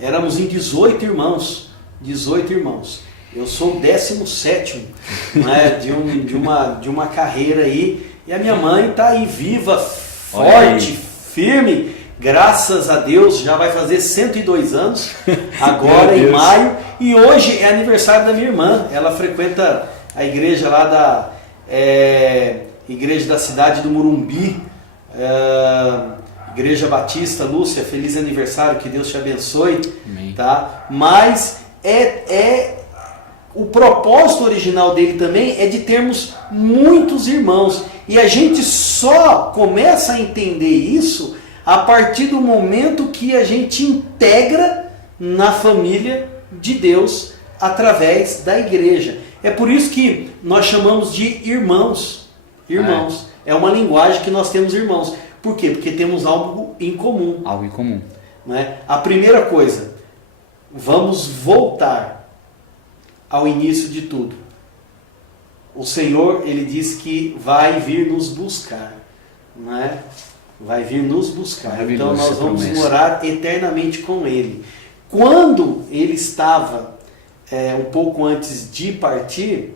éramos em 18 irmãos. 18 irmãos. Eu sou o 17º, né, de uma carreira aí. E a minha mãe está aí viva, forte, firme. Graças a Deus, já vai fazer 102 anos, agora em maio. E hoje é aniversário da minha irmã. Ela frequenta a igreja lá igreja da cidade do Morumbi. Igreja Batista. Lúcia, feliz aniversário, que Deus te abençoe. Amém. Tá? Mas o propósito original dele também é de termos muitos irmãos. E a gente só começa a entender isso a partir do momento que a gente integra na família de Deus através da igreja. É por isso que nós chamamos de irmãos. Irmãos. É uma linguagem que nós temos irmãos. Por quê? Porque temos algo em comum. Algo em comum. Né? A primeira coisa, vamos voltar ao início de tudo. O Senhor, ele diz que vai vir nos buscar. Né? Vai vir nos buscar. Então nós vamos morar eternamente com Ele. Quando Ele estava um pouco antes de partir,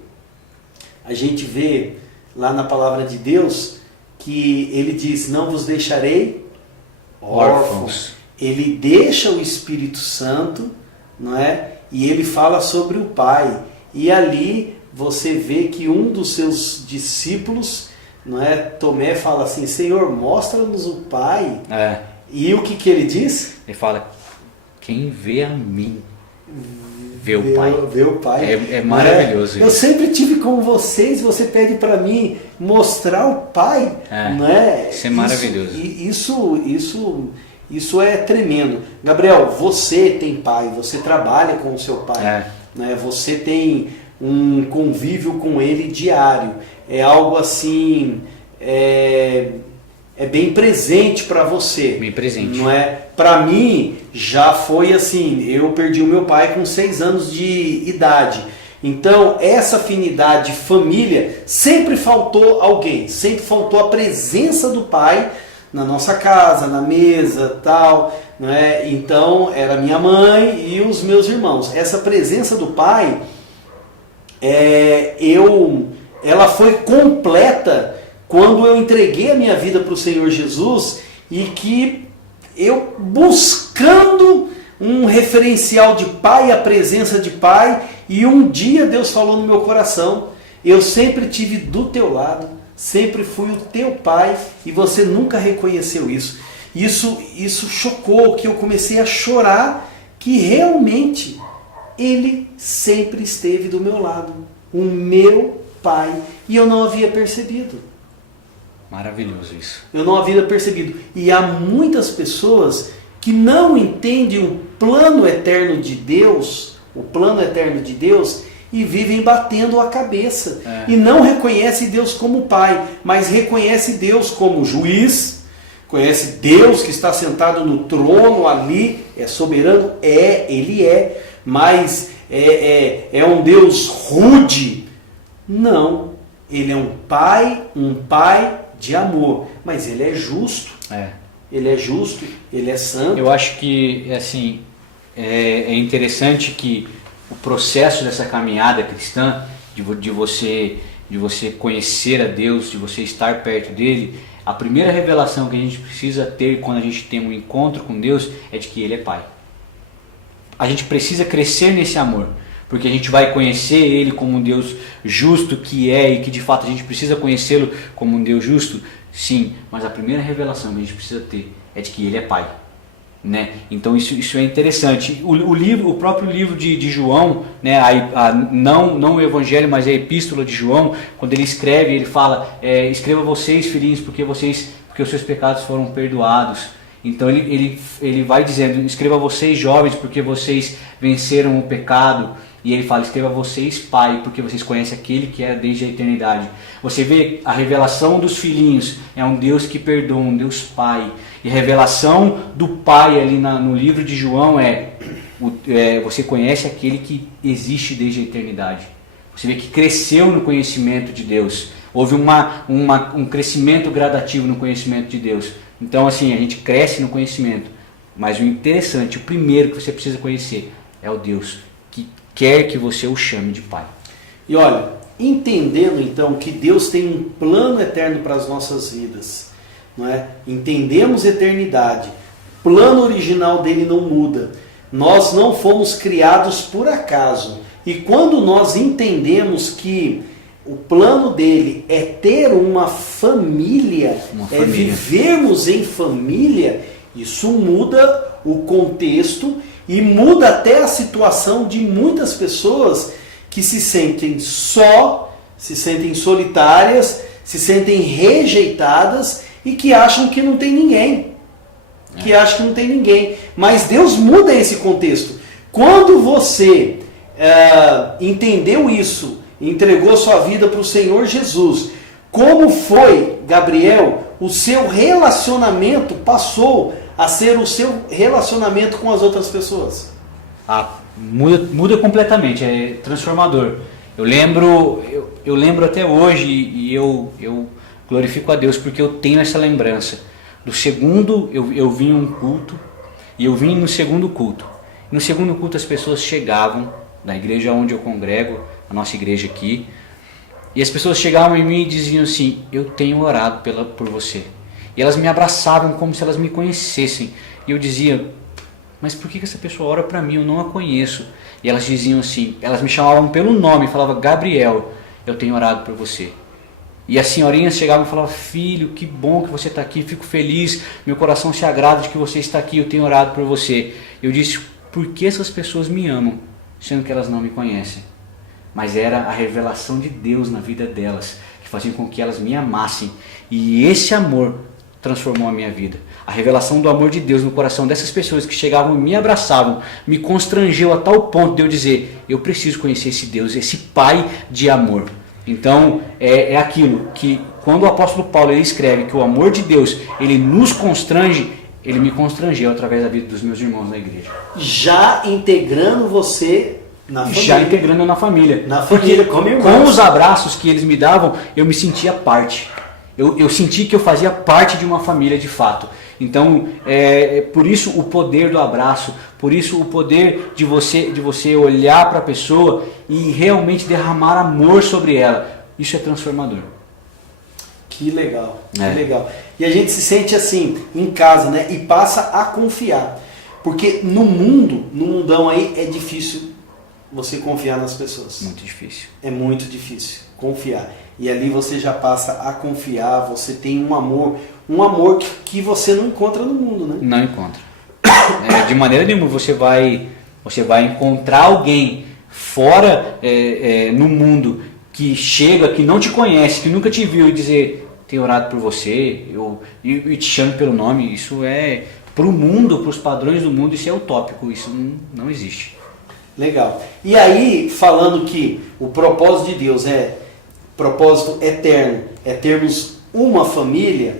a gente vê lá na palavra de Deus que ele diz: não vos deixarei órfãos. Ele deixa o Espírito Santo, não é? E ele fala sobre o Pai. E ali você vê que um dos seus discípulos, não é? Tomé, fala assim: Senhor, mostra-nos o Pai. E o que ele diz? Ele fala: quem vê a mim vê o Pai. Vê o Pai. É maravilhoso isso. Eu sempre tive com vocês, você pede para mim mostrar o Pai. Não é? Isso é maravilhoso. Isso é tremendo. Gabriel, você tem pai, você trabalha com o seu pai. Né? Você tem um convívio com ele diário. É algo assim, é bem presente para você. Bem presente. Não é? Para mim, já foi assim, eu perdi o meu pai com 6 anos de idade. Então, essa afinidade família, sempre faltou alguém, sempre faltou a presença do pai na nossa casa, na mesa, tal, né? Então, era minha mãe e os meus irmãos. Essa presença do pai, ela foi completa quando eu entreguei a minha vida para o Senhor Jesus e que eu, buscando um referencial de pai, a presença de pai, e um dia Deus falou no meu coração: eu sempre tive do teu lado, sempre fui o teu pai, e você nunca reconheceu isso. Isso chocou, que eu comecei a chorar, que realmente ele sempre esteve do meu lado, o meu pai, e eu não havia percebido. Maravilhoso isso. Eu não havia percebido. E há muitas pessoas que não entendem o plano eterno de Deus, e vivem batendo a cabeça. E não reconhecem Deus como Pai, mas reconhece Deus como juiz, conhece Deus que está sentado no trono ali, é soberano, Ele é, mas é um Deus rude. Não, Ele é um pai de amor, mas Ele é justo. Ele é justo, Ele é santo. Eu acho que assim, é interessante que o processo dessa caminhada cristã, de você conhecer a Deus, de você estar perto dele, a primeira revelação que a gente precisa ter quando a gente tem um encontro com Deus é de que Ele é Pai. A gente precisa crescer nesse amor, porque a gente vai conhecer Ele como um Deus justo que é, e que de fato a gente precisa conhecê-lo como um Deus justo, sim, mas a primeira revelação que a gente precisa ter é de que Ele é Pai. Né? Então isso é interessante. O próprio livro de João, né, não o Evangelho, mas a Epístola de João, quando ele escreve, ele fala: escreva vocês, filhinhos, porque os seus pecados foram perdoados. Então ele vai dizendo: escreva vocês, jovens, porque vocês venceram o pecado. E ele fala: escreva vocês, Pai, porque vocês conhecem aquele que é desde a eternidade. Você vê a revelação dos filhinhos, é um Deus que perdoa, um Deus Pai. E a revelação do Pai ali no livro de João você conhece aquele que existe desde a eternidade. Você vê que cresceu no conhecimento de Deus. Houve um crescimento gradativo no conhecimento de Deus. Então assim, a gente cresce no conhecimento. Mas o interessante, o primeiro que você precisa conhecer é o Deus que quer que você o chame de Pai. E olha, entendendo então que Deus tem um plano eterno para as nossas vidas, não é? Entendemos eternidade, o plano original dele não muda, nós não fomos criados por acaso, e quando nós entendemos que o plano dele é ter uma família, é vivermos em família, isso muda o contexto e muda até a situação de muitas pessoas que se sentem só, se sentem solitárias, se sentem rejeitadas e que acham que não tem ninguém. Mas Deus muda esse contexto. Quando você entendeu isso, entregou sua vida para o Senhor Jesus, como foi, Gabriel, o seu relacionamento passou a ser o seu relacionamento com as outras pessoas? Muda completamente, é transformador. Eu lembro até hoje, e eu glorifico a Deus porque eu tenho essa lembrança. Do segundo, eu vim em um culto, e eu vim no segundo culto. No segundo culto as pessoas chegavam da igreja onde eu congrego, a nossa igreja aqui. E as pessoas chegavam em mim e diziam assim: eu tenho orado por você. E elas me abraçavam como se elas me conhecessem. E eu dizia: mas por que essa pessoa ora para mim? Eu não a conheço. E elas diziam assim, elas me chamavam pelo nome, falavam: Gabriel, eu tenho orado por você. E as senhorinhas chegavam e falavam: filho, que bom que você está aqui, fico feliz, meu coração se agrada de que você está aqui, eu tenho orado por você. Eu disse: por que essas pessoas me amam, sendo que elas não me conhecem? Mas era a revelação de Deus na vida delas, que fazia com que elas me amassem. E esse amor transformou a minha vida. A revelação do amor de Deus no coração dessas pessoas que chegavam e me abraçavam, me constrangeu a tal ponto de eu dizer: eu preciso conhecer esse Deus, esse Pai de amor. Então, é aquilo que quando o apóstolo Paulo ele escreve que o amor de Deus, ele nos constrange, ele me constrangeu através da vida dos meus irmãos na igreja. Já integrando você na família. Já integrando na família. Na família, como irmãos. Com os abraços que eles me davam, eu me sentia parte. Eu senti que eu fazia parte de uma família de fato. Então, por isso o poder do abraço, por isso o poder de você olhar para a pessoa e realmente derramar amor sobre ela. Isso é transformador. Que legal, que legal. E a gente se sente assim, em casa, né? E passa a confiar. Porque no mundão aí, é difícil você confiar nas pessoas. Muito difícil. É muito difícil confiar. E ali você já passa a confiar, você tem um amor que você não encontra no mundo, né? Não encontra. De maneira nenhuma você vai encontrar alguém fora no mundo que chega, que não te conhece, que nunca te viu e dizer: tenho orado por você, e te chamo pelo nome. Isso é, para o mundo, para os padrões do mundo, isso é utópico, isso não existe. Legal. E aí, falando que o propósito de Deus propósito eterno, é termos uma família,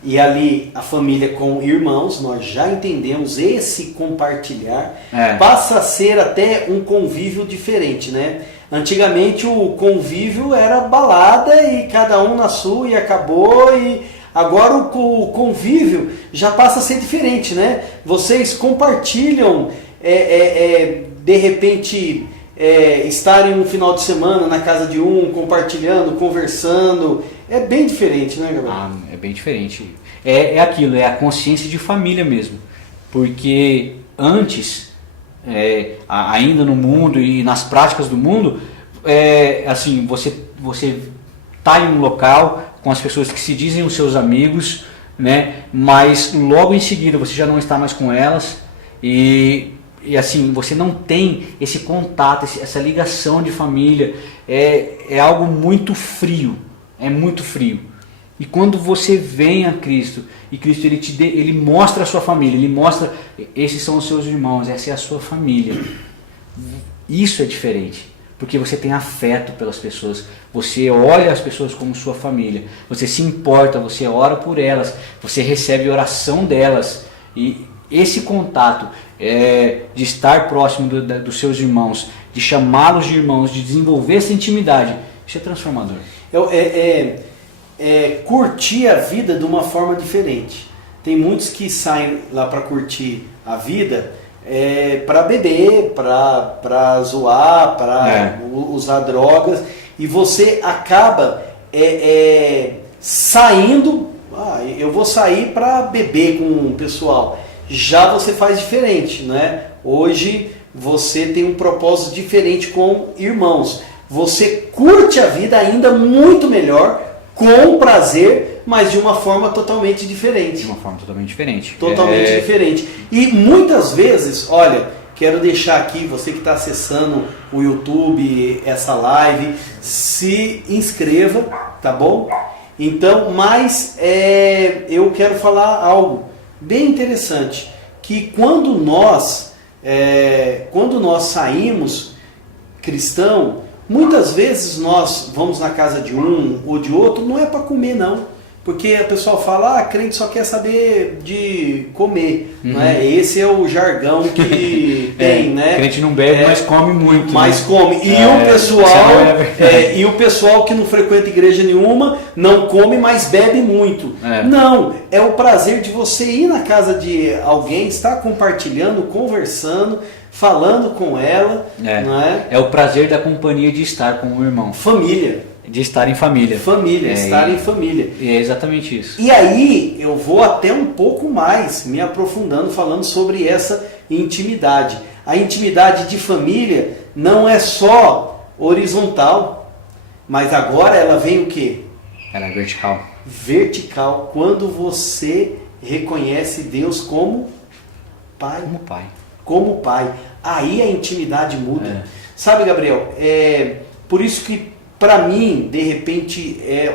e ali a família com irmãos, nós já entendemos esse compartilhar, passa a ser até um convívio diferente, né? Antigamente o convívio era balada e cada um na sua e acabou, e agora o convívio já passa a ser diferente, né? Vocês compartilham, de repente, estarem um final de semana na casa de um, compartilhando, conversando, é bem diferente, né, Gabriel? É bem diferente. É aquilo, é a consciência de família mesmo. Porque antes, ainda no mundo e nas práticas do mundo, assim, você está em um local com as pessoas que se dizem os seus amigos, né? Mas logo em seguida você já não está mais com elas e assim, você não tem esse contato, essa ligação de família, é algo muito frio, é muito frio. E quando você vem a Cristo, e Cristo ele mostra a sua família, ele mostra: esses são os seus irmãos, essa é a sua família. Isso é diferente, porque você tem afeto pelas pessoas, você olha as pessoas como sua família, você se importa, você ora por elas, você recebe oração delas, e esse contato de estar próximo dos seus irmãos, de chamá-los de irmãos, de desenvolver essa intimidade, isso é transformador. Curtir a vida de uma forma diferente. Tem muitos que saem lá para curtir a vida para beber, para zoar, para usar drogas, e você acaba saindo. Eu vou sair para beber com o pessoal. Já você faz diferente, né? Hoje você tem um propósito diferente com irmãos. Você curte a vida ainda muito melhor, com prazer, mas de uma forma totalmente diferente. De uma forma totalmente diferente. Totalmente diferente. E muitas vezes, olha, quero deixar aqui, você que está acessando o YouTube, essa live, se inscreva, tá bom? Então, mas eu quero falar algo bem interessante, que quando nós saímos cristão, muitas vezes nós vamos na casa de um ou de outro, não é para comer não, Porque o pessoal fala, crente só quer saber de comer, né? Esse é o jargão que tem, né? Crente não bebe, mas come muito. Mas né? come. E o pessoal que não frequenta igreja nenhuma, não come, mas bebe muito. Não, é o prazer de você ir na casa de alguém, estar compartilhando, conversando, falando com ela. Não é? É o prazer da companhia de estar com o irmão. Família. De estar em família. Estar em família. É exatamente isso. E aí eu vou até um pouco mais me aprofundando falando sobre essa intimidade. A intimidade de família não é só horizontal, mas agora ela vem o quê? Ela é vertical. Vertical, quando você reconhece Deus como Pai. Como Pai. Como Pai. Aí a intimidade muda. Sabe, Gabriel, por isso que para mim, de repente, é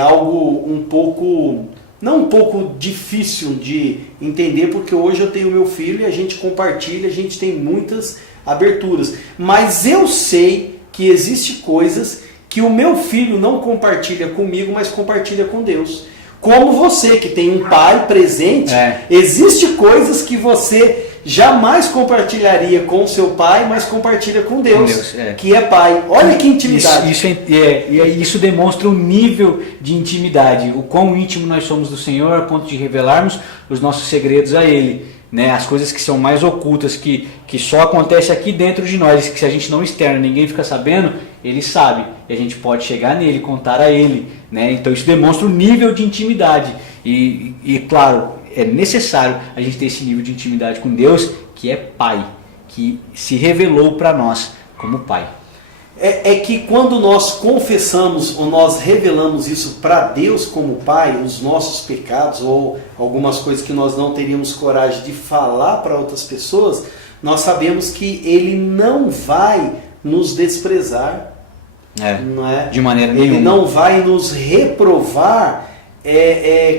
algo um pouco, não um pouco difícil de entender, porque hoje eu tenho meu filho e a gente compartilha, a gente tem muitas aberturas. Mas eu sei que existem coisas que o meu filho não compartilha comigo, mas compartilha com Deus. Como você, que tem um pai presente, existem coisas que você jamais compartilharia com seu pai, mas compartilha com Deus, que é pai. Olha que intimidade. Isso demonstra o nível de intimidade, o quão íntimo nós somos do Senhor, a ponto de revelarmos os nossos segredos a Ele. Né? As coisas que são mais ocultas, que só acontecem aqui dentro de nós, que se a gente não externa, ninguém fica sabendo, Ele sabe. E a gente pode chegar nele, contar a Ele. Né? Então isso demonstra o nível de intimidade. E claro, é necessário a gente ter esse nível de intimidade com Deus, que é Pai, que se revelou para nós como Pai. É que quando nós confessamos ou nós revelamos isso para Deus como Pai, os nossos pecados ou algumas coisas que nós não teríamos coragem de falar para outras pessoas, nós sabemos que Ele não vai nos desprezar, não é? De maneira nenhuma. Ele não vai nos reprovar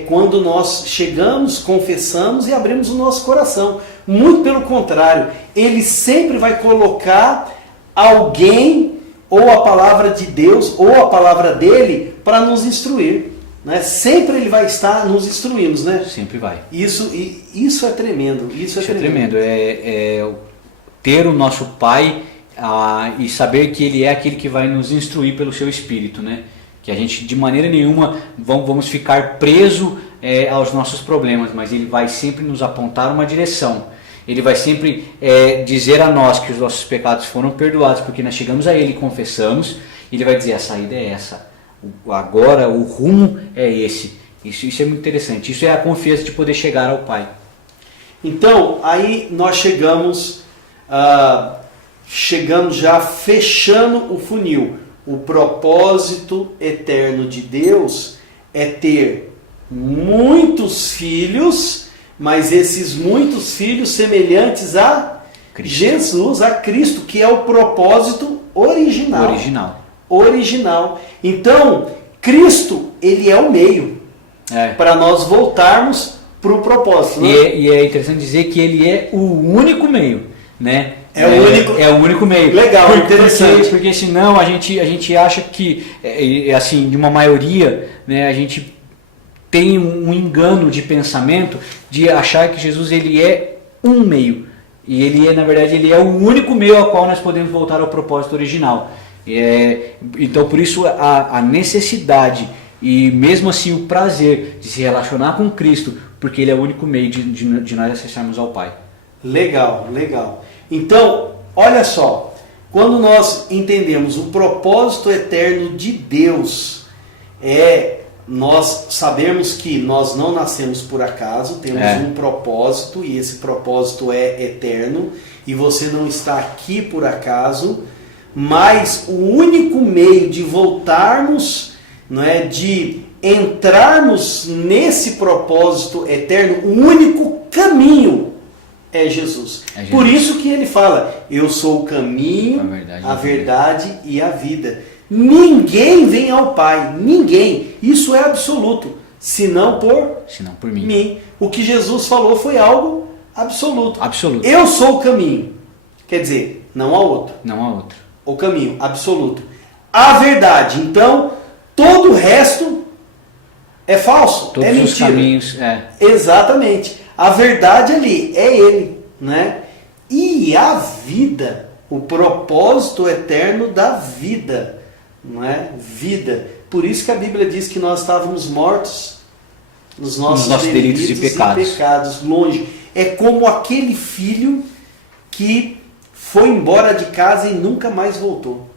quando nós chegamos, confessamos e abrimos o nosso coração. Muito pelo contrário, Ele sempre vai colocar alguém, ou a palavra de Deus, ou a palavra dele, para nos instruir. Né? Sempre Ele vai estar nos instruindo, né? Sempre vai. Isso é tremendo. Isso é tremendo. Ter o nosso Pai e saber que Ele é aquele que vai nos instruir pelo seu Espírito, né? Que a gente de maneira nenhuma vamos ficar preso aos nossos problemas, mas Ele vai sempre nos apontar uma direção. Ele vai sempre dizer a nós que os nossos pecados foram perdoados, porque nós chegamos a Ele e confessamos. Ele vai dizer, a saída é essa, agora o rumo é esse. Isso é muito interessante, isso é a confiança de poder chegar ao Pai. Então, aí nós chegamos já fechando o funil. O propósito eterno de Deus é ter muitos filhos, mas esses muitos filhos semelhantes a Cristo. Jesus, a Cristo, que é o propósito original. Então, Cristo, Ele é o meio para nós voltarmos para o propósito. Né? E é interessante dizer que Ele é o único meio, né? É o único meio. Legal, interessante. Porque senão a gente acha que, assim, de uma maioria, né, a gente tem um engano de pensamento de achar que Jesus ele é um meio. E ele na verdade, ele é o único meio ao qual nós podemos voltar ao propósito original. Então, por isso, a necessidade e mesmo assim o prazer de se relacionar com Cristo, porque Ele é o único meio de nós acessarmos ao Pai. Legal. Então, olha só, quando nós entendemos o propósito eterno de Deus, nós sabemos que nós não nascemos por acaso, temos um propósito e esse propósito é eterno e você não está aqui por acaso, mas o único meio de voltarmos, não é, de entrarmos nesse propósito eterno, o único caminho é Jesus. Por isso que ele fala, eu sou o caminho, a verdade e a vida. Ninguém vem ao Pai, ninguém. Isso é absoluto, senão por mim. O que Jesus falou foi algo absoluto. Eu sou o caminho. Quer dizer, não há outro. Não há outro. O caminho absoluto. A verdade. Então, todo o resto é falso, Todos é os mentira. caminhos, Exatamente. A verdade ali é Ele, né? E a vida, o propósito eterno da vida, não é? Vida. Por isso que a Bíblia diz que nós estávamos mortos nos nossos delitos e pecados, longe. É como aquele filho que foi embora de casa e nunca mais voltou.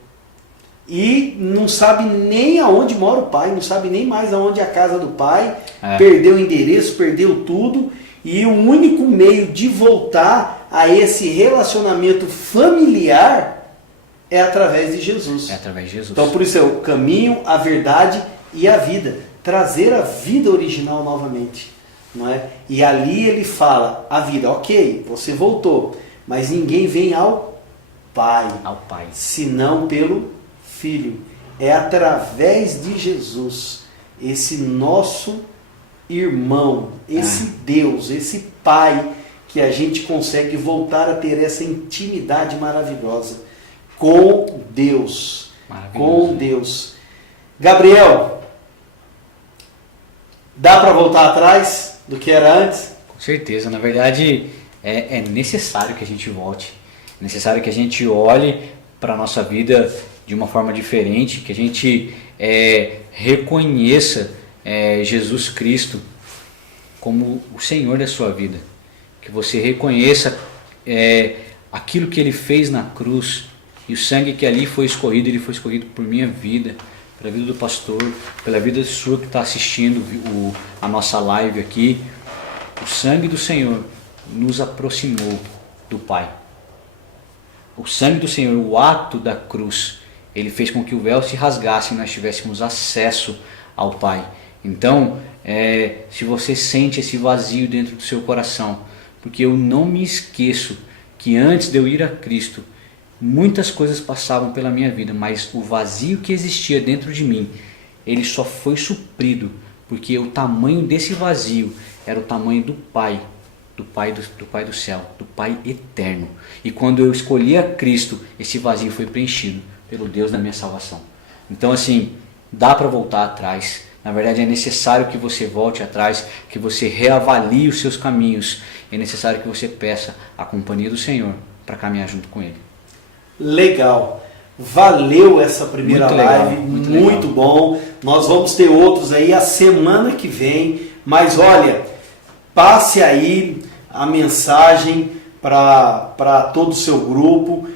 E não sabe nem aonde mora o pai, não sabe nem mais aonde é a casa do pai, perdeu o endereço, perdeu tudo, e o único meio de voltar a esse relacionamento familiar é através de Jesus. É através de Jesus. Então por isso é o caminho, a verdade e a vida. Trazer a vida original novamente. Não é? E ali ele fala, a vida, ok, você voltou, mas ninguém vem ao Pai, senão pelo Filho. É através de Jesus, esse nosso irmão, esse Deus, esse Pai, que a gente consegue voltar a ter essa intimidade maravilhosa com Deus. Com Deus. Gabriel, dá para voltar atrás do que era antes? Com certeza. Na verdade, é necessário que a gente volte. É necessário que a gente olhe para a nossa vida de uma forma diferente, que a gente reconheça Jesus Cristo como o Senhor da sua vida. Que você reconheça aquilo que Ele fez na cruz e o sangue que ali foi escorrido, Ele foi escorrido por minha vida, pela vida do pastor, pela vida sua que está assistindo a nossa live aqui. O sangue do Senhor nos aproximou do Pai. O sangue do Senhor, o ato da cruz, Ele fez com que o véu se rasgasse e nós tivéssemos acesso ao Pai. Então, se você sente esse vazio dentro do seu coração, porque eu não me esqueço que antes de eu ir a Cristo, muitas coisas passavam pela minha vida, mas o vazio que existia dentro de mim, ele só foi suprido, porque o tamanho desse vazio era o tamanho do Pai do céu, do Pai eterno. E quando eu escolhi a Cristo, esse vazio foi preenchido pelo Deus da minha salvação. Então assim, dá para voltar atrás. Na verdade é necessário que você volte atrás, que você reavalie os seus caminhos. É necessário que você peça a companhia do Senhor para caminhar junto com Ele. Legal. Valeu essa primeira live, muito bom. Nós vamos ter outros aí a semana que vem, mas olha, passe aí a mensagem para todo o seu grupo.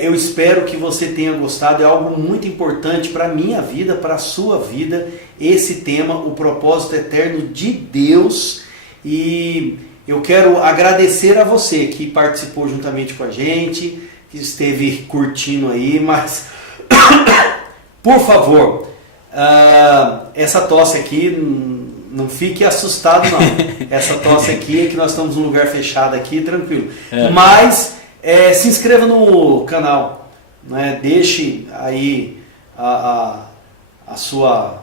Eu espero que você tenha gostado, é algo muito importante para a minha vida, para a sua vida, esse tema, o propósito eterno de Deus. E eu quero agradecer a você que participou juntamente com a gente, que esteve curtindo aí, mas por favor, essa tosse aqui, não fique assustado não. Essa tosse aqui é que nós estamos num lugar fechado aqui, tranquilo. Mas se inscreva no canal, né? Deixe aí a sua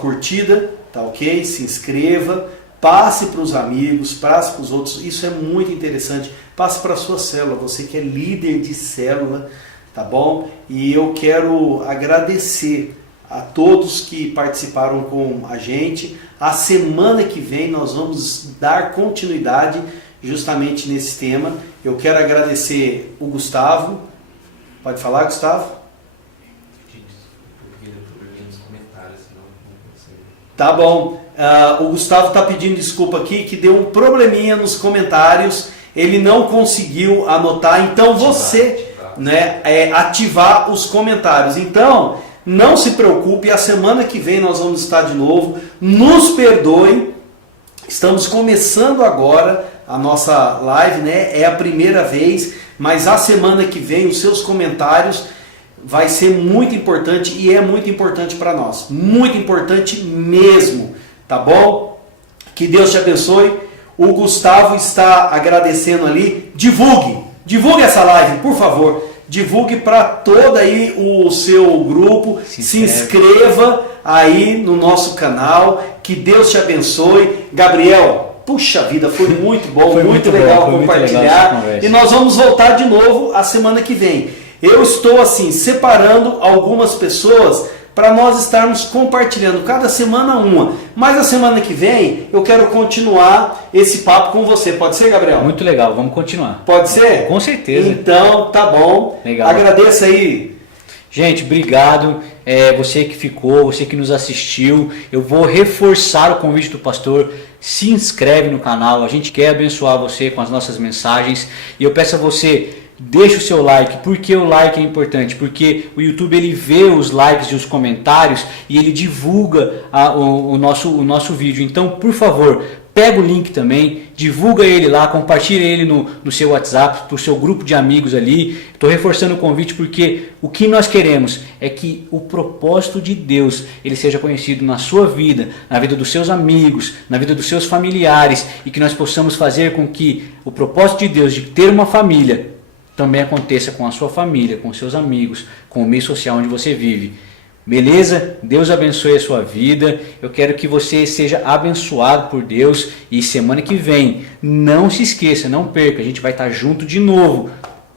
curtida, tá ok? Se inscreva, passe para os amigos, passe para os outros, isso é muito interessante. Passe para a sua célula, você que é líder de célula, tá bom? E eu quero agradecer a todos que participaram com a gente. A semana que vem nós vamos dar continuidade justamente nesse tema. Eu quero agradecer o Gustavo. Pode falar, Gustavo? Tá bom. O Gustavo está pedindo desculpa aqui, que deu um probleminha nos comentários. Ele não conseguiu anotar. Então você, né, ativar os comentários. Então, não se preocupe. A semana que vem nós vamos estar de novo. Nos perdoem. Estamos começando agora a nossa live, né? É a primeira vez. Mas a semana que vem os seus comentários vai ser muito importante e é muito importante para nós. Muito importante mesmo, tá bom? Que Deus te abençoe. O Gustavo está agradecendo ali. Divulgue essa live, por favor. Divulgue para todo aí o seu grupo. Se inscreva aí no nosso canal. Que Deus te abençoe. Gabriel, puxa vida, foi muito bom, muito legal compartilhar. E nós vamos voltar de novo a semana que vem. Eu estou assim, separando algumas pessoas para nós estarmos compartilhando cada semana uma. Mas a semana que vem eu quero continuar esse papo com você. Pode ser, Gabriel? Muito legal, vamos continuar. Pode ser? Com certeza. Então, tá bom. Legal. Agradeço aí. Gente, obrigado. Você que ficou, você que nos assistiu. Eu vou reforçar o convite do pastor. Se inscreve no canal. A gente quer abençoar você com as nossas mensagens. E eu peço a você, deixa o seu like. Por que o like é importante? Porque o YouTube ele vê os likes e os comentários e ele divulga o nosso vídeo. Então, por favor, pega o link também, divulga ele lá, compartilha ele no seu WhatsApp, para o seu grupo de amigos ali. Estou reforçando o convite porque o que nós queremos é que o propósito de Deus ele seja conhecido na sua vida, na vida dos seus amigos, na vida dos seus familiares e que nós possamos fazer com que o propósito de Deus de ter uma família também aconteça com a sua família, com seus amigos, com o meio social onde você vive. Beleza? Deus abençoe a sua vida. Eu quero que você seja abençoado por Deus. E semana que vem, não se esqueça, não perca. A gente vai estar junto de novo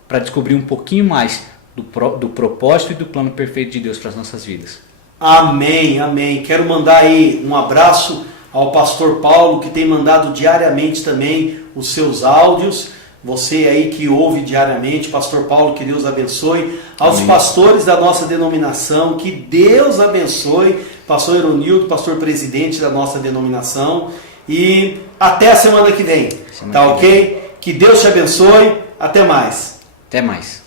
para descobrir um pouquinho mais do propósito e do plano perfeito de Deus para as nossas vidas. Amém, amém. Quero mandar aí um abraço ao pastor Paulo, que tem mandado diariamente também os seus áudios. Você aí que ouve diariamente, pastor Paulo, que Deus abençoe. Aos Amém. Pastores da nossa denominação, que Deus abençoe. Pastor Eronildo, pastor presidente da nossa denominação. E até a semana que vem. Tá ok? Que Deus te abençoe. Até mais. Até mais.